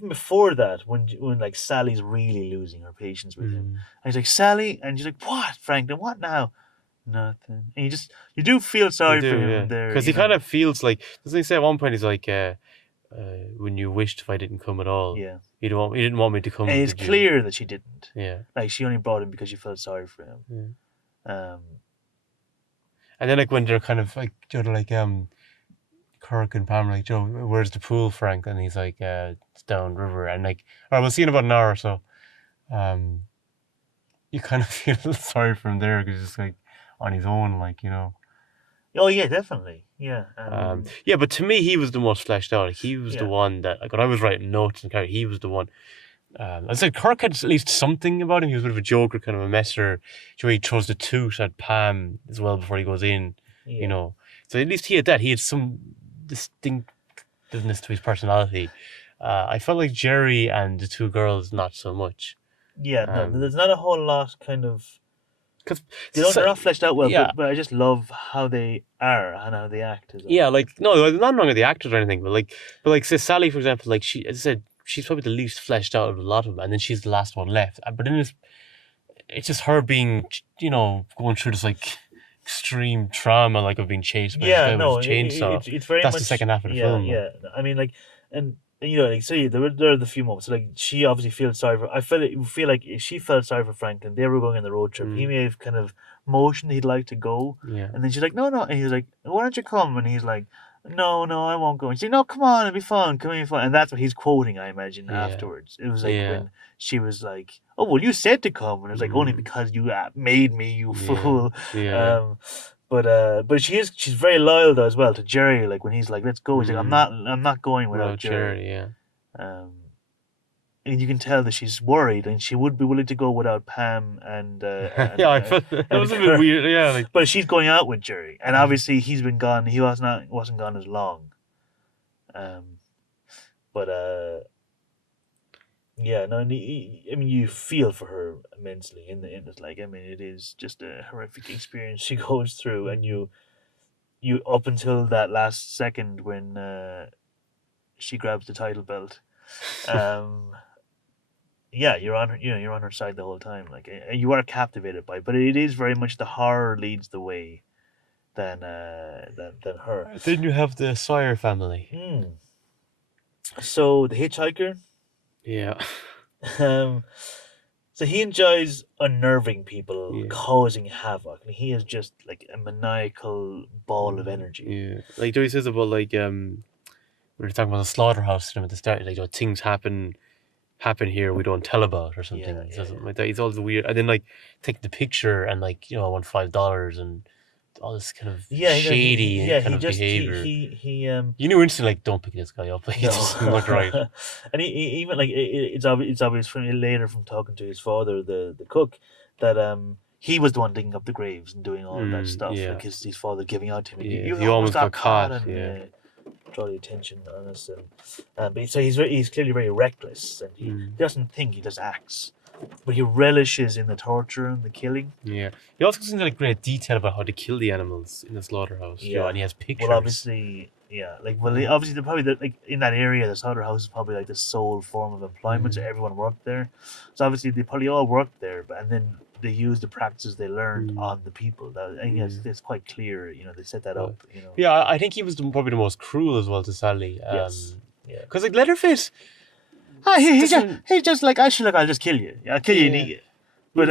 before that, when like Sally's really losing her patience with him, and he's like, Sally, and she's like, what, Franklin? What now? Nothing. And you do feel sorry for him there, because he kind of feels like, doesn't he say at one point he's like, when you wished if I didn't come at all. Yeah. You didn't want me to come. And it's clear that she didn't. Yeah. Like she only brought him because she felt sorry for him. Yeah. And then like when they're kind of like Kirk and Pam like, Joe, where's the pool, Frank? And he's like, it's down river. And like, all right, we'll see in about an hour or so. You kind of feel sorry for him there because it's like on his own, like, Oh yeah, definitely. Yeah. Yeah, but to me, he was the most fleshed out. Like, he was the one that, like, when I was writing notes and he was the one. I said Kirk had at least something about him. He was a bit of a joker, kind of a messer. He throws the toot at Pam as well before he goes in. So at least he had that. He had some distinctiveness to his personality. I felt like Jerry and the two girls, not so much. Yeah, no, there's not a whole lot kind of. because they're not fleshed out well, yeah, but I just love how they are and how they act as well. yeah, like no, not wrong with the actors or anything, but say Sally, for example, like she, as I said, she's probably the least fleshed out of a lot of them, and then she's the last one left. But then it's just her being, going through this like extreme trauma, like of being chased by this Yeah, guy with no, a chainsaw. it's very That's much the second half of the yeah, film, though. yeah. I mean, like, and like, say there are the few moments. Like, she obviously feels sorry for. I feel like if she felt sorry for Franklin. They were going on the road trip. He may have kind of motioned he'd like to go, Yeah, and then she's like, no, no, and he's like, why don't you come? And he's like, no, no, I won't go. And she's like, no, come on, it'll be fun, come on, it'll be fun. And that's what he's quoting, I imagine, yeah, afterwards. It was like yeah, when she was like, oh well, you said to come, and it was like only mm, because you made me, you yeah, fool. yeah, Um, but she's very loyal though as well to Jerry. Like when he's like, "Let's go," he's like, mm. I'm not going without Without Jerry." charity, yeah. Um, and you can tell that she's worried, and she would be willing to go without Pam Yeah, I felt it was a bit Kurt. weird. Yeah, like But she's going out with Jerry, and obviously he's been gone. He wasn't gone as long. Um, but yeah, no, and I mean, you feel for her immensely in the end. It's like, I mean, it is just a horrific experience she goes through, and you up until that last second when she grabs the title belt. Um, yeah, you're on her. You're on her side the whole time. Like you are captivated by it, but it is very much the horror leads the way than her. then you have the Sawyer family. Hmm. So the hitchhiker. Yeah, Um, so he enjoys unnerving people, yeah, causing havoc, and he is just like a maniacal ball of energy. yeah. Like Joey says about like we were talking about the slaughterhouse at the start. Like, things happen here we don't tell about or something. Yeah, He yeah, says yeah. something like that. He's all the weird, and then like taking the picture and like I want $5 and all this kind of Yeah, shady yeah, kind he of just behavior. he You knew instantly like don't pick this guy up. Like, he just not right. no, and he even like it's obvious from later from talking to his father, the cook, that he was the one digging up the graves and doing all that stuff. Yeah, Like his father giving out to him, yeah. you He almost almost got got caught, caught. and Yeah. draw the attention on us. But so he's clearly very reckless, and he doesn't think, he just acts. But he relishes in the torture and the killing. Yeah. He also goes into like great detail about how to kill the animals in the slaughterhouse. Yeah. And he has pictures. Well, obviously, yeah. Like, well, obviously, they're probably like in that area, the slaughterhouse is probably like the sole form of employment. So everyone worked there. So obviously, they probably all worked there, and then they used the practices they learned on the people. That I guess it's quite clear. They set that up. Yeah, I think he was probably the most cruel as well to Sally. Yes. Yeah. Because like Leatherface. He's just like, I'll just kill you. I'll kill you and eat you. But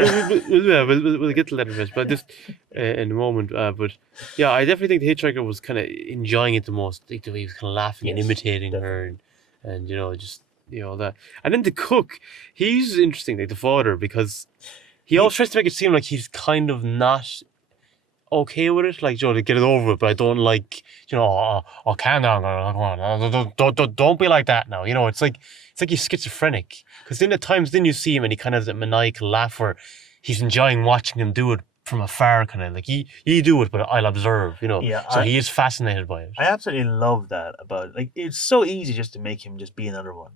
We'll get to Leatherface, but just in a moment. But yeah, I definitely think the hitchhiker was kind of enjoying it the most. Like the way he was kind of laughing and Yes, imitating definitely. her, and just that. And then the cook, he's interesting, like the father, because he always tries to make it seem like he's kind of not okay with it, like to get it over with. But I don't like, calm down, girl, come on, don't be like that now. It's like he's schizophrenic. Because then at times, then you see him and he kind of has that maniacal laugh where he's enjoying watching them do it from afar, kind of like you do it, but I'll observe. Yeah, So he is fascinated by it. I absolutely love that about it. Like, it's so easy just to make him just be another one,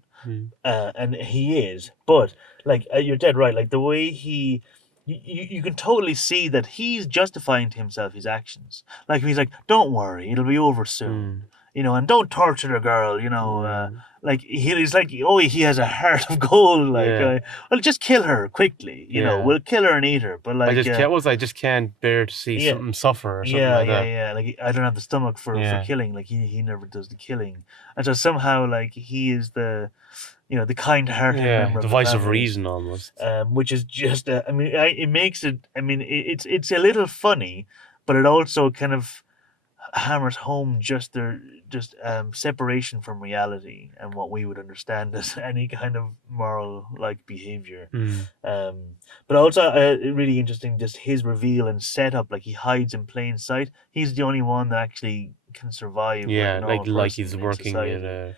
and he is. But like, you're dead right. Like the way you can totally see that he's justifying to himself his actions. Like he's like, "Don't worry, it'll be over soon," and don't torture the girl. Like he's like, oh, he has a heart of gold. Like, well, just kill her quickly. We'll kill her and eat her. But like, I just can't bear to see something suffer or something like that. Yeah. Like I don't have the stomach for killing. Like he never does the killing, and so somehow like he is the the kind-hearted member of the the voice of family, reason almost. which is just I mean, it makes it. I mean, it's a little funny, but it also kind of hammers home just their separation from reality and what we would understand as any kind of moral like behavior. But also really interesting, just his reveal and setup. Like he hides in plain sight. He's the only one that actually can survive. Like he's working in a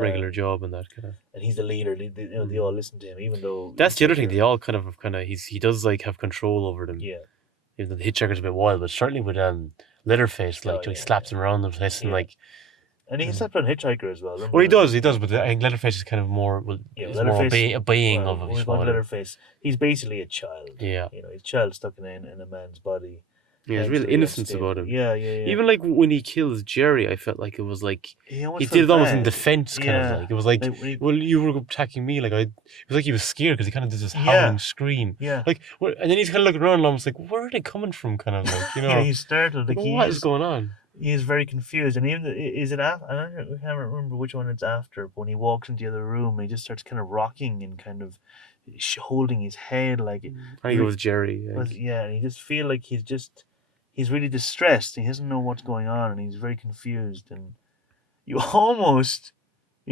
regular Um, job and that kind of. and he's the leader. They all listen to him, even though That's the other thing. They all kind of he does like have control over them. Yeah. Even though the hitchhiker's a bit wild, but certainly with Leatherface, like he slaps him around the place and like And he slept on Hitchhiker as well. Remember? Well, he does, but I think Leatherface is kind of more, obeying of his when we go to father. Leatherface, he's basically a child. Yeah. You know, he's a child stuck in a man's body. Yeah, there's real mentally innocence unstable. about him. Yeah, yeah, yeah. Even like when he kills Jerry, I felt like it was like He almost did it almost in bad. defense, kind of Yeah. like it was like, when he- well, you were attacking me, like it was like he was scared because he kind of did this howling scream, Yeah. like, and then he's kind of looking around and I was like, where are they coming from, kind of like, you know, yeah, he's startled. Like, what is going on? He's very confused, and even is it after? I can't remember which one it's after. But when he walks into the other room, he just starts kind of rocking and kind of holding his head like. I think it was Jerry. Yeah, and you just feel like he's really distressed. He doesn't know what's going on, and he's very confused. And you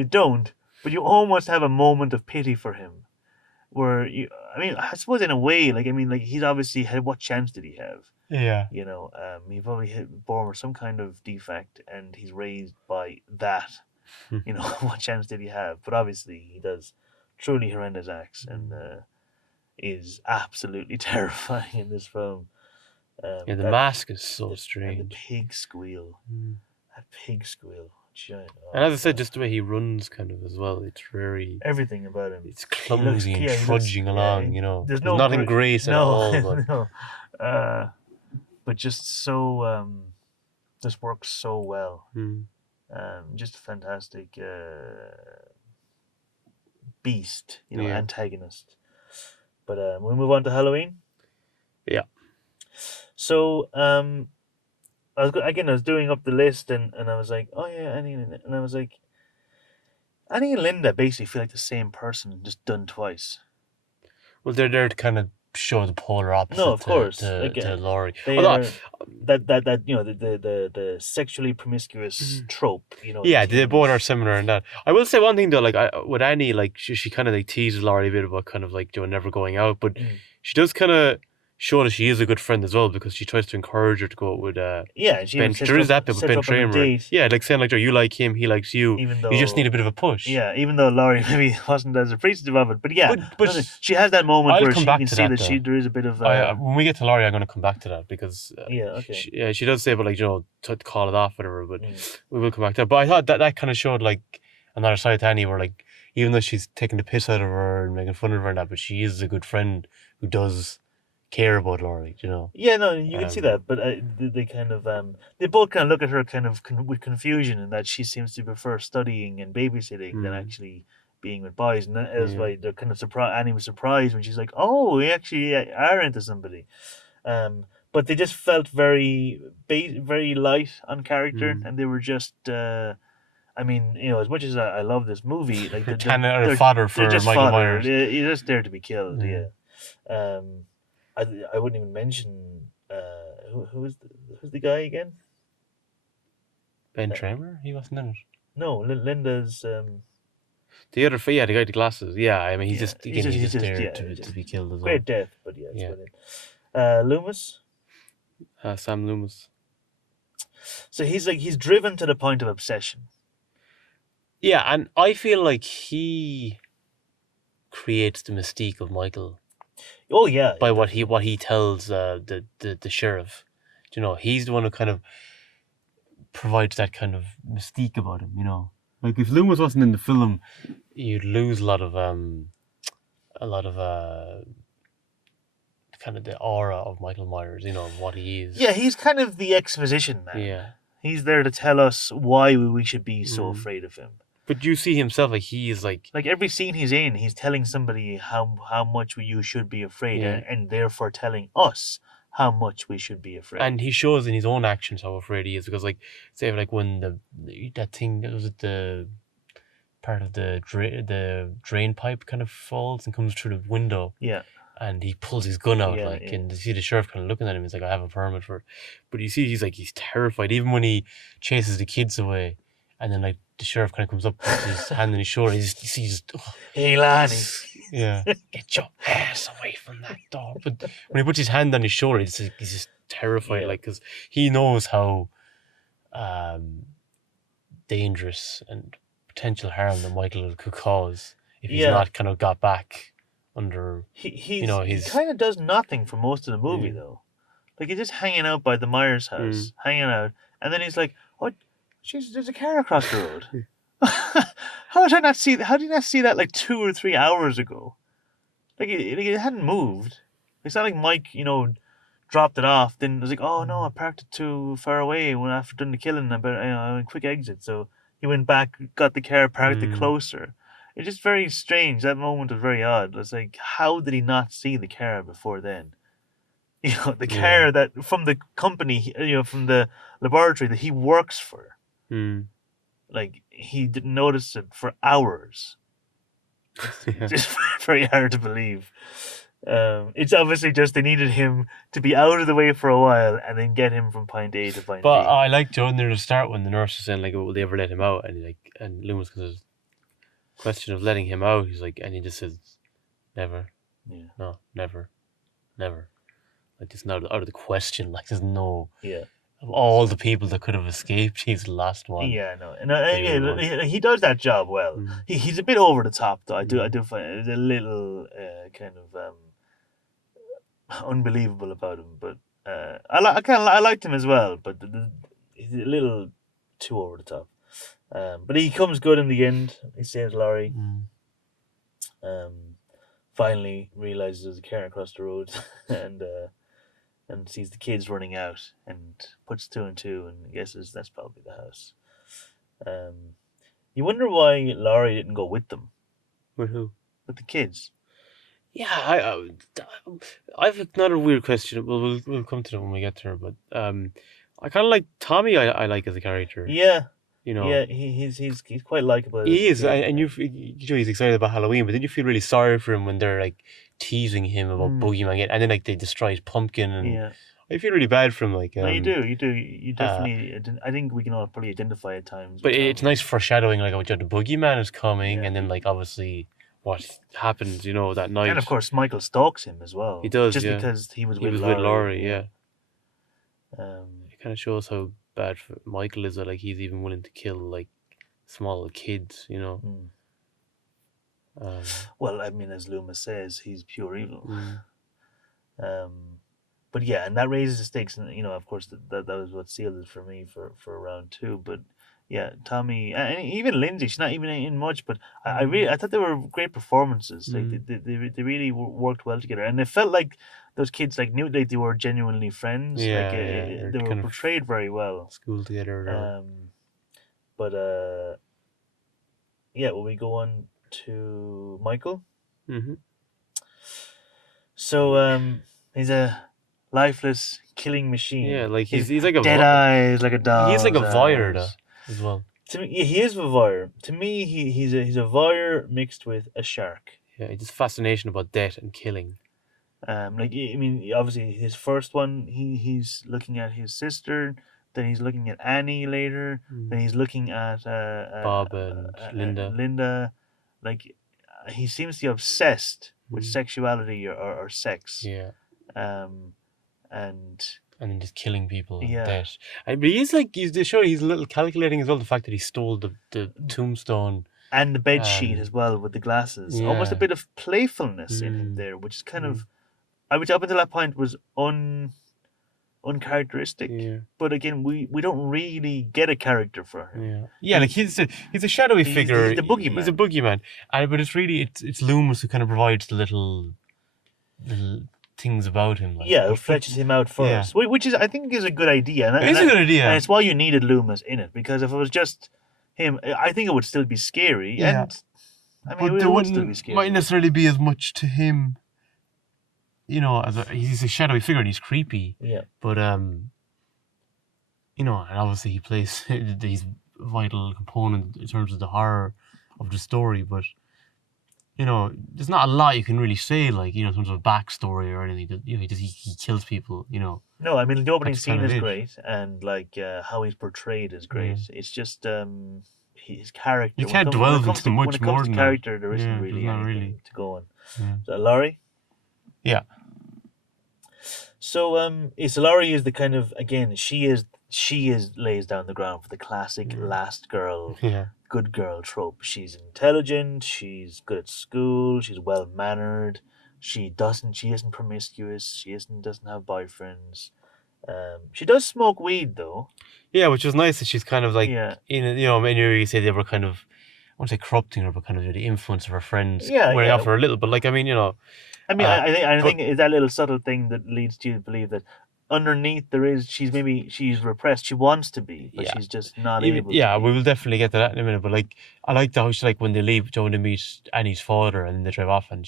don't, but you almost have a moment of pity for him, where I suppose in a way, like he's obviously had. What chance did he have? Yeah. You know, he probably born with some kind of defect, and he's raised by that. You know, what chance did he have? But obviously, he does truly horrendous acts, and is absolutely terrifying in this film. The mask is so strange. And the pig squeal. That pig squeal. Giant. And as I said, just the way he runs, kind of as well. It's very everything about him. It's clumsy and trudging along. You know, there's nothing grace at all. But... no. But just so this works so well. Just a fantastic beast, antagonist. But we move on to Halloween. Yeah. So I was doing up the list, and I was like, oh yeah, Annie, and I was like, Annie and Linda basically feel like the same person, just done twice. Well, they're there to kind of show the polar opposite. No, of course, to Laurie. They are, that you know the sexually promiscuous trope. You know. Yeah, they both are similar in that. I will say one thing though, like with Annie, like she kind of like teases Laurie a bit about kind of like never going out, but she does kind of show that she is a good friend as well, because she tries to encourage her to go out with Ben. There is that bit with Ben Tramer. Yeah, like saying like, you like him, he likes you. Even though, you just need a bit of a push. Yeah, even though Laurie maybe wasn't as appreciative of it, but yeah, but she has that moment where she can see that there is a bit of. When we get to Laurie, I'm going to come back to that, because okay. She does say about like to call it off, whatever. But we will come back to that. But I thought that kind of showed like another side to Annie, where like even though she's taking the piss out of her and making fun of her and that, but she is a good friend who does care about Laurie, you know. Yeah, no, you can see that, but they kind of they both kind of look at her kind of with confusion, in that she seems to prefer studying and babysitting than actually being with boys, and that's why they're kind of surprised. Annie was surprised when she's like, "Oh, we actually are into somebody," but they just felt very very light on character, and they were just. I mean, as much as I love this movie, like they're fodder for Michael Myers. You're just there to be killed. Yeah. I wouldn't even mention who's the guy again? Ben Tramer? He wasn't in it. No, Linda's the other the guy with the glasses. Yeah, I mean he's just there to be killed as well. Great death, but yeah. Loomis. Sam Loomis. So he's driven to the point of obsession. Yeah, and I feel like he creates the mystique of Michael. Oh yeah. By what he tells the sheriff, he's the one who kind of provides that kind of mystique about him. Like if Loomis wasn't in the film, you'd lose a lot of kind of the aura of Michael Myers. What he is. Yeah, he's kind of the exposition man. Yeah, he's there to tell us why we should be so afraid of him. But you see himself like he is like every scene he's in, he's telling somebody how much you should be afraid, and therefore telling us how much we should be afraid. And he shows in his own actions how afraid he is, because like say like when that thing that was at the part of the drain pipe kind of falls and comes through the window. Yeah. And he pulls his gun out, and you see the sheriff kind of looking at him. He's like, "I have a permit for," but you see he's terrified. Even when he chases the kids away, and then like the sheriff kind of comes up, puts his hand on his shoulder. You see, hey Lanny, yeah, get your ass away from that door. But when he puts his hand on his shoulder, he's just terrified, because he knows how dangerous and potential harm that Michael could cause if he's not kind of got back under. He kind of does nothing for most of the movie though. Like he's just hanging out by the Myers house, hanging out, and then he's like, "What? Jeez, there's a car across the road. How did I not see? How did you not see that like 2 or 3 hours ago? Like it hadn't moved. It's not like Mike, dropped it off. Then it was like, oh no, I parked it too far away. When after doing the killing, I better quick exit. So he went back, got the car, parked it closer. It's just very strange. That moment was very odd. It's like, how did he not see the car before then? The car that from the company, from the laboratory that he works for. Like he didn't notice it for hours. Yeah. Just very hard to believe. It's obviously just they needed him to be out of the way for a while and then get him from point A to point But B. I like Joe near the start when the nurse was saying like, "Will they ever let him out?" And Loomis goes, question of letting him out. He's like, and he just says, "Never, no, never, never." Like it's not out of the question. Like there's no. Of all the people that could have escaped, he's the last one. Yeah, no, and he does that job well. He's a bit over the top, though. I do find it a little kind of unbelievable about him, but I liked him as well, but he's a little too over the top. But he comes good in the end. He saves Laurie. Finally realizes there's a car across the road, and sees the kids running out and puts 2 and 2 and guesses that's probably the house. You wonder why Laurie didn't go with them. With who? With the kids. Yeah, I've another weird question. We'll come to that when we get to her. But I kind of like Tommy. I like as a character. Yeah. You know. Yeah, he's quite likable. He is, and he's excited about Halloween, but then you feel really sorry for him when they're like teasing him about Boogeyman, and then like they destroy his pumpkin, and I feel really bad for him. Like, no, you definitely. I think we can all probably identify at times. But it's nice foreshadowing, like, the Boogeyman is coming, and then like obviously what happens, that night. And of course, Michael stalks him as well. He does, just because he was with Laurie. Yeah. It kind of shows how bad Michael is, that like he's even willing to kill like small kids, Well, I mean, as Loomis says, he's pure evil. But yeah, and that raises the stakes, and of course that was what sealed it for me for round 2. But yeah, Tommy and even Lindsay, she's not even in much, but I thought they were great performances. Like they really worked well together, and it felt like those kids like knew like they were genuinely friends. Yeah, they were portrayed very well. School together. But yeah, will we go on to Michael? So he's a lifeless killing machine. Yeah, like he's like a dead eyes, like a dog. He's like a voyeur as well. To me, he is a voyeur. To me, he's a voyeur mixed with a shark. Yeah, just fascination about death and killing. Like I mean, obviously his first one, he's looking at his sister. Then he's looking at Annie later. Then he's looking at Bob and Linda. Linda, like he seems to be obsessed with sexuality or sex. Yeah. And then just killing people and death. But he's a little calculating as well. The fact that he stole the tombstone and the bed sheet as well with the glasses. Almost a bit of playfulness in him there, which is kind of, which up until that point was uncharacteristic. Yeah. But again, we don't really get a character for him. Yeah. Like he's a shadowy figure. He's the boogeyman. He's a boogeyman. But it's really it's Loomis who kind of provides the little things about him. Like, who fletches him out first, which is I think is a good idea. It is a good idea, and it's why you needed Loomis in it, because if it was just him, I think it would still be scary. Yeah. And I mean, it would still be scary. Mightn't necessarily be as much to him. He's a shadowy figure and he's creepy. Yeah. But and obviously he plays these vital component in terms of the horror of the story. But there's not a lot you can really say, like in terms of backstory or anything. That he kills people. No, I mean the opening scene is great, and like how he's portrayed is great. It's just his character. You can't dwell into much more than character. There isn't really anything to go on. So Laurie. Yeah. So Laurie is the kind of, again, she lays down the ground for the classic last girl, good girl trope. She's intelligent, she's good at school, she's well mannered, she isn't promiscuous, she doesn't have boyfriends. She does smoke weed though. Yeah, which was nice that she's kind of like Yeah, many you say they were kind of, I won't say corrupting her, but kind of the influence of her friends yeah, wearing off yeah. her a little. But like, I mean, I mean, uh, I but think it's that little subtle thing that leads you to believe that underneath there is she's repressed. She wants to be, but yeah, she's just not even able to yeah, we be. will definitely get to that in a minute. But like, I like how she like when they leave, Joan to meet Annie's father, and then they drive off, and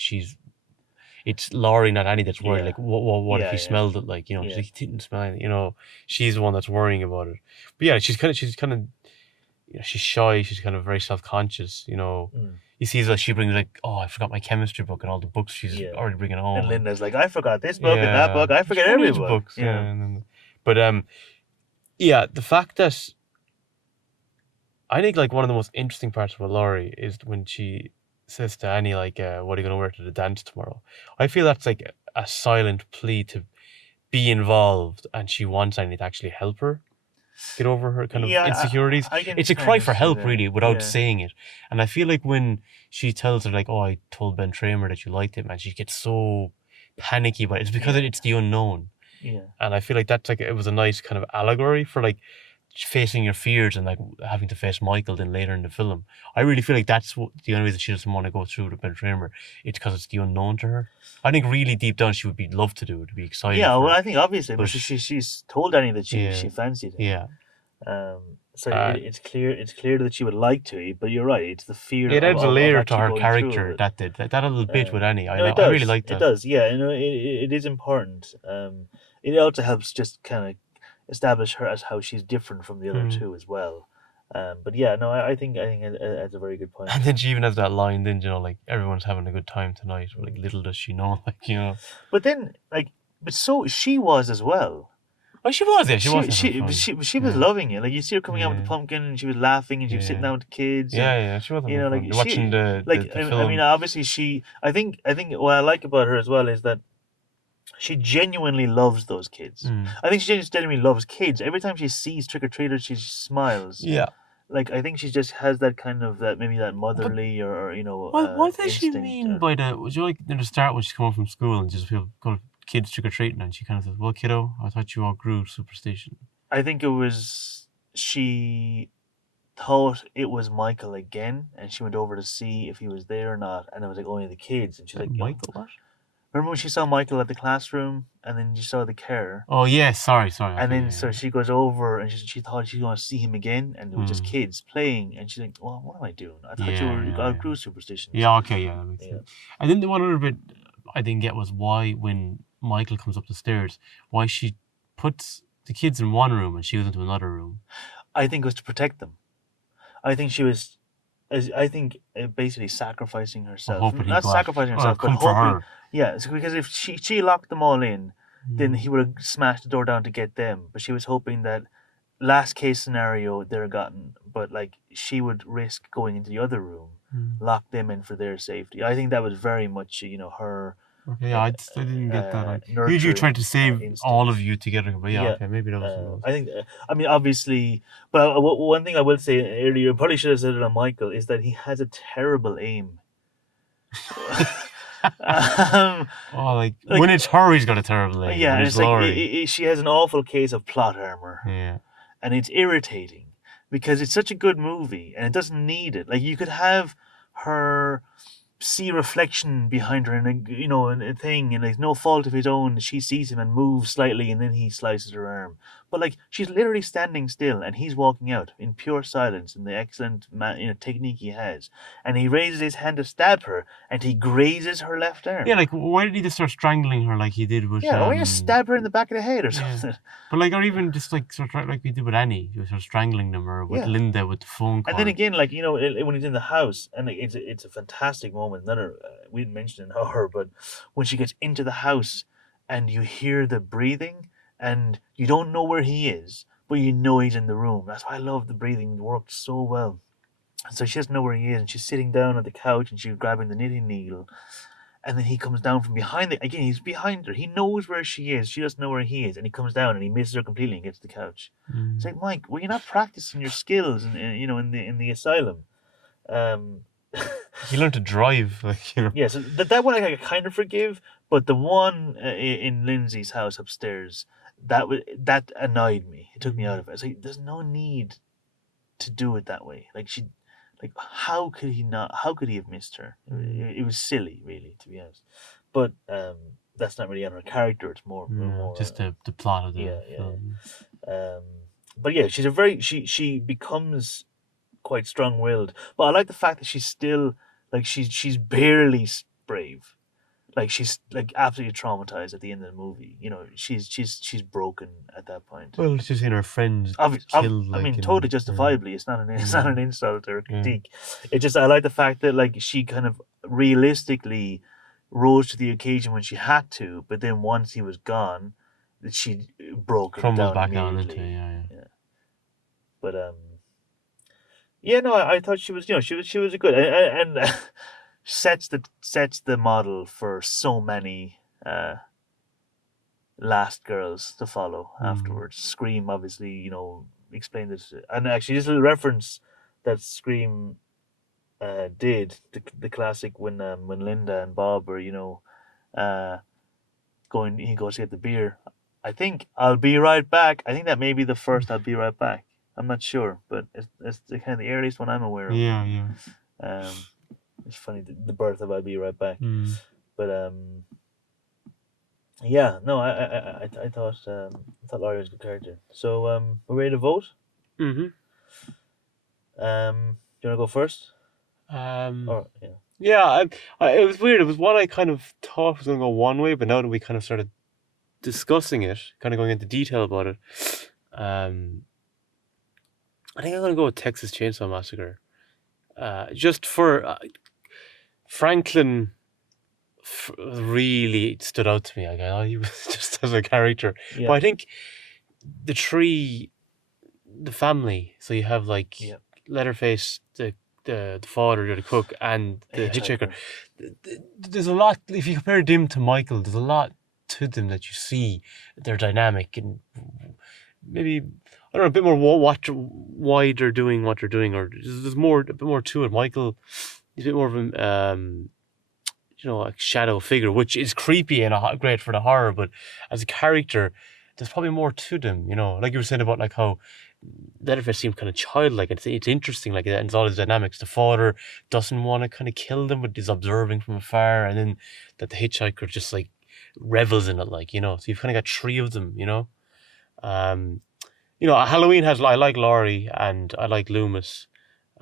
it's Laurie, not Annie, that's worried. Yeah, Like, what if yeah, he yeah, smelled it? Like, she's yeah. like, he didn't smell it. She's the one that's worrying about it. But yeah, she's kind of she's shy. She's kind of very self conscious. Mm, You see, like she brings like, oh, I forgot my chemistry book and all the books she's yeah. already bringing And home, and Linda's like, I forgot this book and that yeah, book. I she forget only every needs book. books. Yeah, Yeah, but yeah, the fact that I think like one of the most interesting parts about Laurie is when she says to Annie like, "What are you going to wear to the dance tomorrow?" I feel that's like a silent plea to be involved, and she wants Annie to actually help her get over her kind of yeah. insecurities. I can It's a cry kind of for see help, that. really, without Yeah, saying it. And I feel like when she tells her like, "Oh, I told Ben Tramer that you liked him," and she gets so panicky, but it's because yeah, it's the unknown. yeah. And I feel like that's like it was a nice kind of allegory for like facing your fears and like having to face Michael then later in the film. I really feel like that's the only reason she doesn't want to go through the Ben Tramer. It's because it's the unknown to her. I think really deep down she would be love to do it, to be excited Yeah, for well, it. I think obviously, but But she's told Annie that yeah, she fancied him. yeah. So Uh, it's clear that she would like to, but you're right. It's the fear it adds a of layer to actually her going through character with that did that little it. bit with Annie. No, it I really does. like It that. does. Yeah, it is important. It also helps just kind of establish her as how she's different from the other Hmm. two as well. But yeah, no, I think that's a very good And point. then she even has that line, then like everyone's having a good time tonight. But, like Mm. little does she know, But then, but so she was as well. Oh, she was, yeah, she was She having she fun. she was Yeah, loving it. Like you see her coming out with the yeah, pumpkin, and she was laughing, and she was sitting yeah. down with the kids, and Yeah, yeah, she was having like fun. Watching the I mean, film. obviously I think what I like about her as well is that she genuinely loves those kids. Mm. I think she genuinely loves kids. Every time she sees trick or treaters, she smiles. Yeah. Like I think she just has that kind of that maybe that But motherly or what does she instinct. mean by that? Was you like at the start when she's coming from school and just people go kids trick or treating and she kind of says, "Well, kiddo, I thought you outgrew superstition." I think it was she thought it was Michael again, and she went over to see if he was there or not, and it was like only the kids, and she's like, Michael, what? remember when she saw Michael at the classroom, and then you saw the car, Oh yeah, sorry. and Okay, then yeah, so she goes over, and she thought she was going to see him again, and it was just Hmm. kids playing, and she's like, well, what am I doing? I thought you Yeah, were yeah, yeah. outgrew superstitions. Yeah, okay, yeah, that makes Yeah, sense. And then the one other bit I didn't get was why when Michael comes up the stairs, why she puts the kids in one room and she goes into another room. I think it was to protect them. I think she was. I think basically sacrificing Or herself, hoping he'd not go after, sacrificing or herself, but come for hoping, her. yeah, because if she locked them all in, then Mm. he would have smashed the door down to get them. But she was hoping that last case scenario they're gotten, but like she would risk going into the other room, Mm. lock them in for their safety. I think that was very much her Okay, yeah, I didn't get that. Like, usually try to nurturing save all instinct. of you together, but yeah, Yeah, okay, maybe that was what it was. I think. I mean, obviously, but one thing I will say earlier, probably should have said it on Michael, is that he has a terrible aim. um, Oh, like like, when it's her, he's got a terrible name. yeah, When and it's it's like Laurie, she has an awful case of plot armor, yeah, and it's irritating because it's such a good movie and it doesn't need it. Like you could have her see reflection behind her in in a thing, and there's no fault of his own. She sees him and moves slightly, and then he slices her arm. But like she's literally standing still, and he's walking out in pure silence in the excellent technique he has. And he raises his hand to stab her, and he grazes her left yeah. arm. Like, why did he just start strangling her like he did with Yeah, or you stab her in the back of the head or yeah, something. but like, or even just like sort of like we did with Annie, just sort of strangling them, or with Yeah. Linda with the phone And then cord. again, like when he's in the house, and it's a fantastic moment. Another we didn't mention it in horror, but when she gets into the house, and you hear the breathing, and you don't know where he is, but you know he's in the room. That's why I love the breathing; it worked so well. So she doesn't know where he is, and she's sitting down at the couch, and she's grabbing the knitting needle, and then he comes down from behind it. Again, he's behind her. He knows where she is. She doesn't know where he is, and he comes down and he misses her completely and gets to the couch. It's Mm. like, Mike, were you not practicing your skills in the asylum? Um, He learned to drive, like. yeah, so that one I kind of forgive, but the one in Lindsay's house upstairs, that annoyed me. It took me out Mm. of it. I was like, there's no need to do it that way. Like how could he not? How could he have missed her? Mm. It was silly, really, to be honest. But that's not really on her character. It's Yeah, more. just the plot of Yeah, the yeah, film. yeah. But yeah, she's a very she becomes quite strong-willed. But I like the fact that she's still like she's barely brave. Like she's like absolutely traumatized at the end of the movie. You know, she's broken at that point. Well, it's just in her friend killed, I like mean, totally in. justifiably. It's not Mm, an insult or a yeah. critique. It just I like the fact that like she kind of realistically rose to the occasion when she had to, but then once he was gone, that she broken Crumbles down back down into immediately. yeah. Yeah, but yeah, no, I thought she was she was a good and sets the model for so many last girls to follow Mm. afterwards. Scream obviously, explained this, and actually this little reference that Scream did the classic when Linda and Bob are uh going. He goes to get the beer. I think I'll be right back. I think that may be the first I'll be right back. I'm not sure, but it's the kind of the earliest one I'm aware of. Yeah, yeah. Um, it's funny the birth of I'll be right back, Mm. but yeah, no, I thought Laurie was a good character. So we're ready to vote. Mm-hmm. Do you want to go first? Um. Or yeah, Yeah, it was weird. It was one I kind of thought was going to go one way, but now that we kind of started discussing it, kind of going into detail about it, um, I think I'm going to go with Texas Chainsaw Massacre. Just for Franklin really stood out to me. Like, I know he was just as a character, but yeah, I think the three, the family. So you have like yeah. Leatherface, the father, the cook, and A the hitchhiker. hitchhiker. There's a lot. If you compare them to Michael, there's a lot to them that you see. They're dynamic and maybe I don't know a bit more why they're doing what they're doing, or there's more a bit more to it. Michael is a bit more of a a shadow figure, which is creepy and great for the horror. But as a character, there's probably more to them. Like you were saying about like how Leatherface seemed kind of childlike. It's interesting like that, and it's all his dynamics. The father doesn't want to kind of kill them, but is observing from afar, and then that the hitchhiker just like revels in it, So you've kind of got three of them. Um, Halloween has I like Laurie and I like Loomis,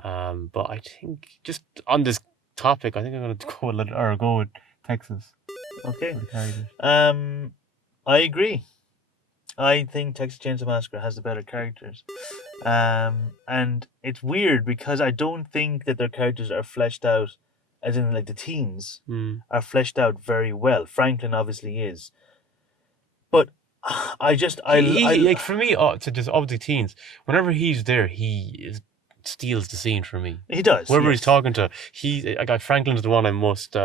but I think just on this topic, I think I'm gonna go with Texas Okay. for the characters. I agree. I think Texas Chainsaw Massacre has the better characters. And it's weird because I don't think that their characters are fleshed out, as in like the teens Mm. are fleshed out very well. Franklin obviously is, but I just Like for me, to just of the teens, whenever he's there, steals the scene for me. he does, Whoever he's yes. talking to, Franklin's the one I'm most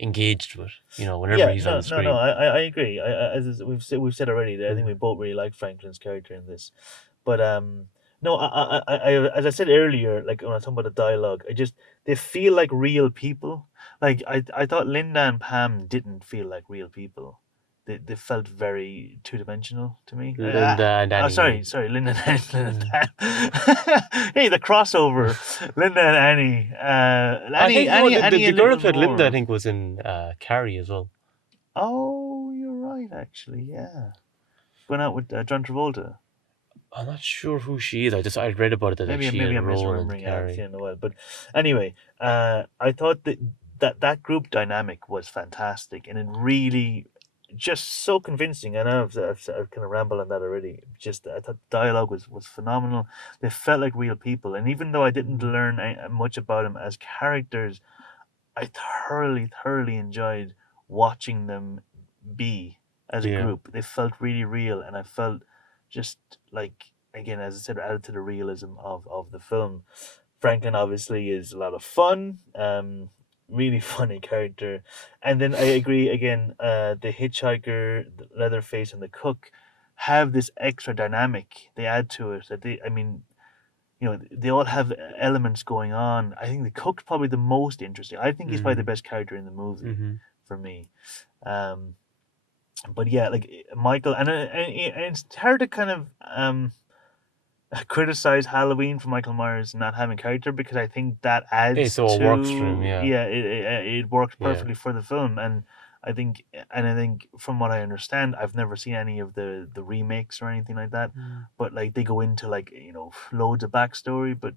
engaged with. Whenever Yeah, he's on no, the no, no. screen. I agree. As we've said already, that I think we Mm. both really like Franklin's character in this, but no, as I said earlier, like when I was talking about the dialogue, they feel like real people. Like I thought Linda and Pam didn't feel like real people. They felt very two dimensional to me. Linda and Oh, Annie, you mean? sorry, Linda and Linda Yeah. and Pam. Hey, the crossover, Linda and Annie. I think Annie a the girl who little played Linda, I more. think, was in Carrie as well. Oh, you're right, actually. Yeah. Going out with John Travolta. I'm not sure who she is. I read about it that like she had Maybe a I'm role in misremembering it. I haven't seen Carrie. it in a while. But anyway, I thought that group dynamic was fantastic, and it really just so convincing. I know I've kind of rambled on that already. Just I thought the dialogue was phenomenal. They felt like real people, and even though I didn't Mm. learn much about them as characters, I thoroughly enjoyed watching them be as a Yeah. group. They felt really real, and I felt just like again, as I said, added to the realism of the film. Franklin obviously is a lot of fun, really funny character, and then I agree again. The hitchhiker, the Leatherface, and the cook have this extra dynamic they add to it. I mean, they all have elements going on. I think the cook's probably the most interesting. I think he's probably the Mm. best character in the movie Mm-hmm. for me. Um, But yeah, like Michael, and it's hard to kind of criticize Halloween for Michael Myers not having character, because I think that It's adds all works for him. to, Yeah, yeah, it works yeah, perfectly for the film. And I think from what I understand, I've never seen any of the remakes or anything like that, but like they go into like loads of backstory. But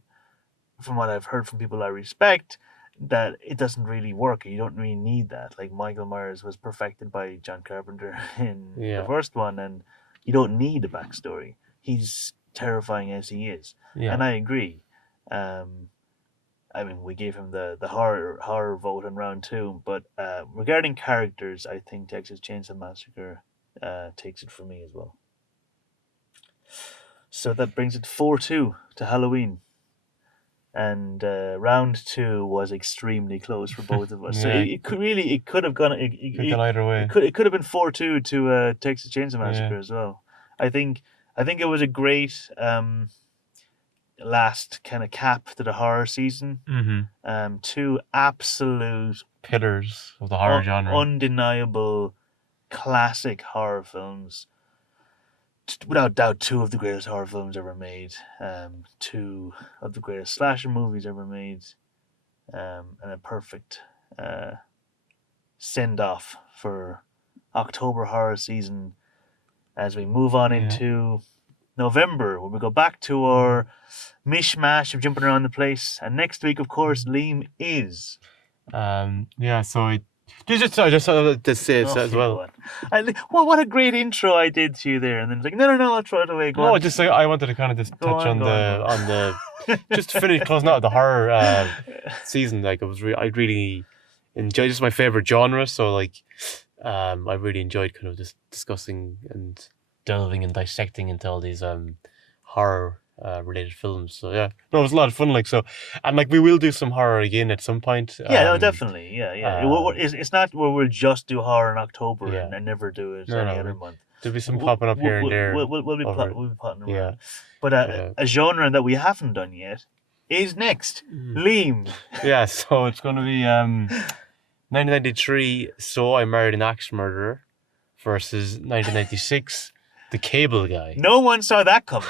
from what I've heard from people I respect, that it doesn't really work. You don't really need that. Like Michael Myers was perfected by John Carpenter in the yeah, first one, and you don't need a backstory. He's terrifying as he is, yeah. and I agree. Um, I mean, we gave him the horror vote in round two, but regarding characters, I think Texas Chainsaw Massacre takes it for me as well. So that brings it 4-2 to Halloween. And round two was extremely close for both of us. So Yeah, it could have gone could have gone either way. it could have been 4-2 to Texas Chainsaw Yeah. Massacre as well. I think it was a great last kind of cap to the horror season. Mm-hmm. Two absolute Pillars of the horror genre. undeniable classic horror films. Without doubt, two of the greatest horror films ever made. Two of the greatest slasher movies ever made. And a perfect send off for October horror season as we move on Yeah. into November, where we go back to our mishmash of jumping around the place. And next week, of course, Liam is. Yeah. So I just wanted to say it as well. What a great intro I did to you there, and then it's like, no, I'll throw it away. Go No, on. just I wanted to kind of just touch on the just to finish closing out the horror season. Like I really enjoyed. This is my favorite genre, so like I really enjoyed kind of just discussing and delving and dissecting into all these horror related films. So yeah, no, it was a lot of fun. Like so, and like we will do some horror again at some point. Yeah, no, definitely. Yeah. It's not where we'll just do horror in October Yeah. and never do it No, any other month. There'll be some popping up here and there. We'll be over it. plotting around. Yeah. But a genre that we haven't done yet is next. Liam. Yeah, so it's going to be 1993, So I Married an Axe Murderer versus 1996, The Cable Guy. No one saw that coming.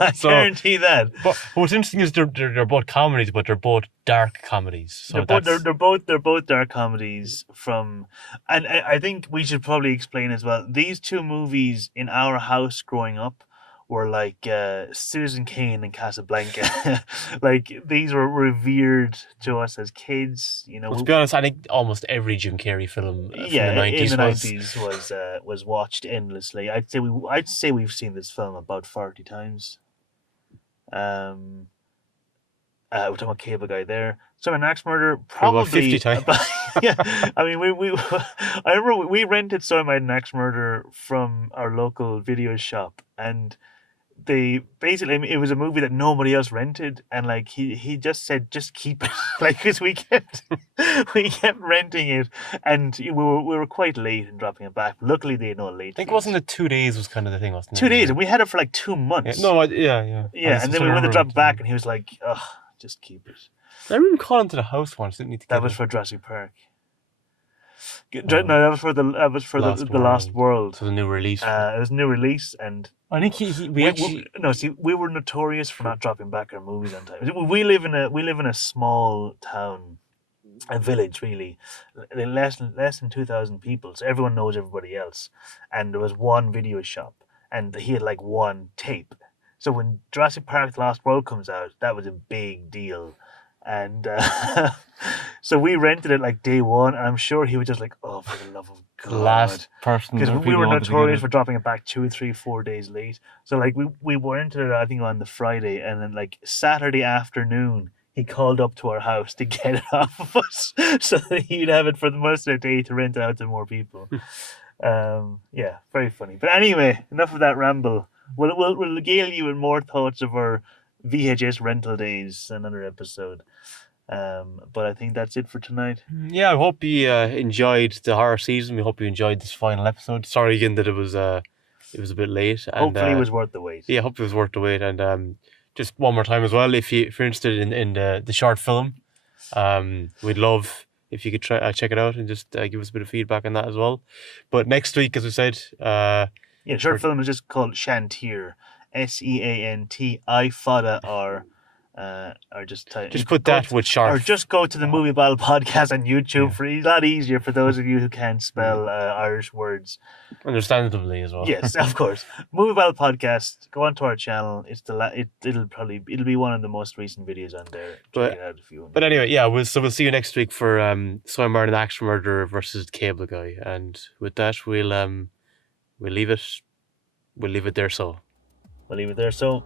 I guarantee that. But what's interesting is they're both comedies, but they're both dark comedies. So they're both dark comedies from, and I think we should probably explain as well. These two movies in our house growing up were like Citizen Kane and Casablanca. Like these were revered to us as kids. Well, to be honest, I think almost every Jim Carrey film from the 90s was watched endlessly. I'd say we've seen this film about 40 times. We're talking about Cable Guy there. So an axe murder probably about 50 times. Yeah, I mean we I remember we rented So I Made an Axe Murder from our local video shop, and they basically, it was a movie that nobody else rented, and like he just said just keep it, like, because we kept renting it, and we were quite late in dropping it back. Luckily they had no late. I think wasn't it 2 days was kind of the thing, wasn't it? 2 days, and we had it for like 2 months. Yeah, and then we went to drop it back, and he was like, "Ugh, just keep it." I remember calling to the house once. Didn't need to. That was for Jurassic Park. No, that was for the Lost World. So the new release. It was a new release, and I think we were notorious for not dropping back our movies on time. We live in a small town, a village really, less than 2,000 people, so everyone knows everybody else. And there was one video shop, and he had like one tape. So when Jurassic Park: The Lost World comes out, that was a big deal. And so we rented it like day one, and I'm sure he was just like, "Oh, for the love of God!" The last person, because we were notorious for dropping it back 2, 3, 4 days late. So like we rented it, I think, on the Friday, and then like Saturday afternoon, he called up to our house to get it off of us, so that he'd have it for the most of the day to rent it out to more people. Yeah, very funny. But anyway, enough of that ramble. We'll regale you with more thoughts of our VHS rental days another episode. But I think that's it for tonight. Yeah, I hope you enjoyed the horror season. We hope you enjoyed this final episode. Sorry again that it was a bit late. Hopefully it was worth the wait. Yeah, hopefully it was worth the wait. And just one more time as well, if you're interested in the short film, we'd love if you could try check it out and just give us a bit of feedback on that as well. But next week, as we said, Yeah, short film is just called Shantir, Seanti Fada or just just put that with sharp. or just go to the Movie Battle podcast on YouTube. For it's a lot easier for those of you who can't spell Irish words. Understandably as well. Yes, of course. Movie Battle podcast. Go onto our channel. It's it'll be one of the most recent videos on there. Check it out if you want. But anyway, yeah, we'll see you next week for Swinburne and Axe Murderer versus Cable Guy, and with that we'll leave it there. So We'll leave it there. So.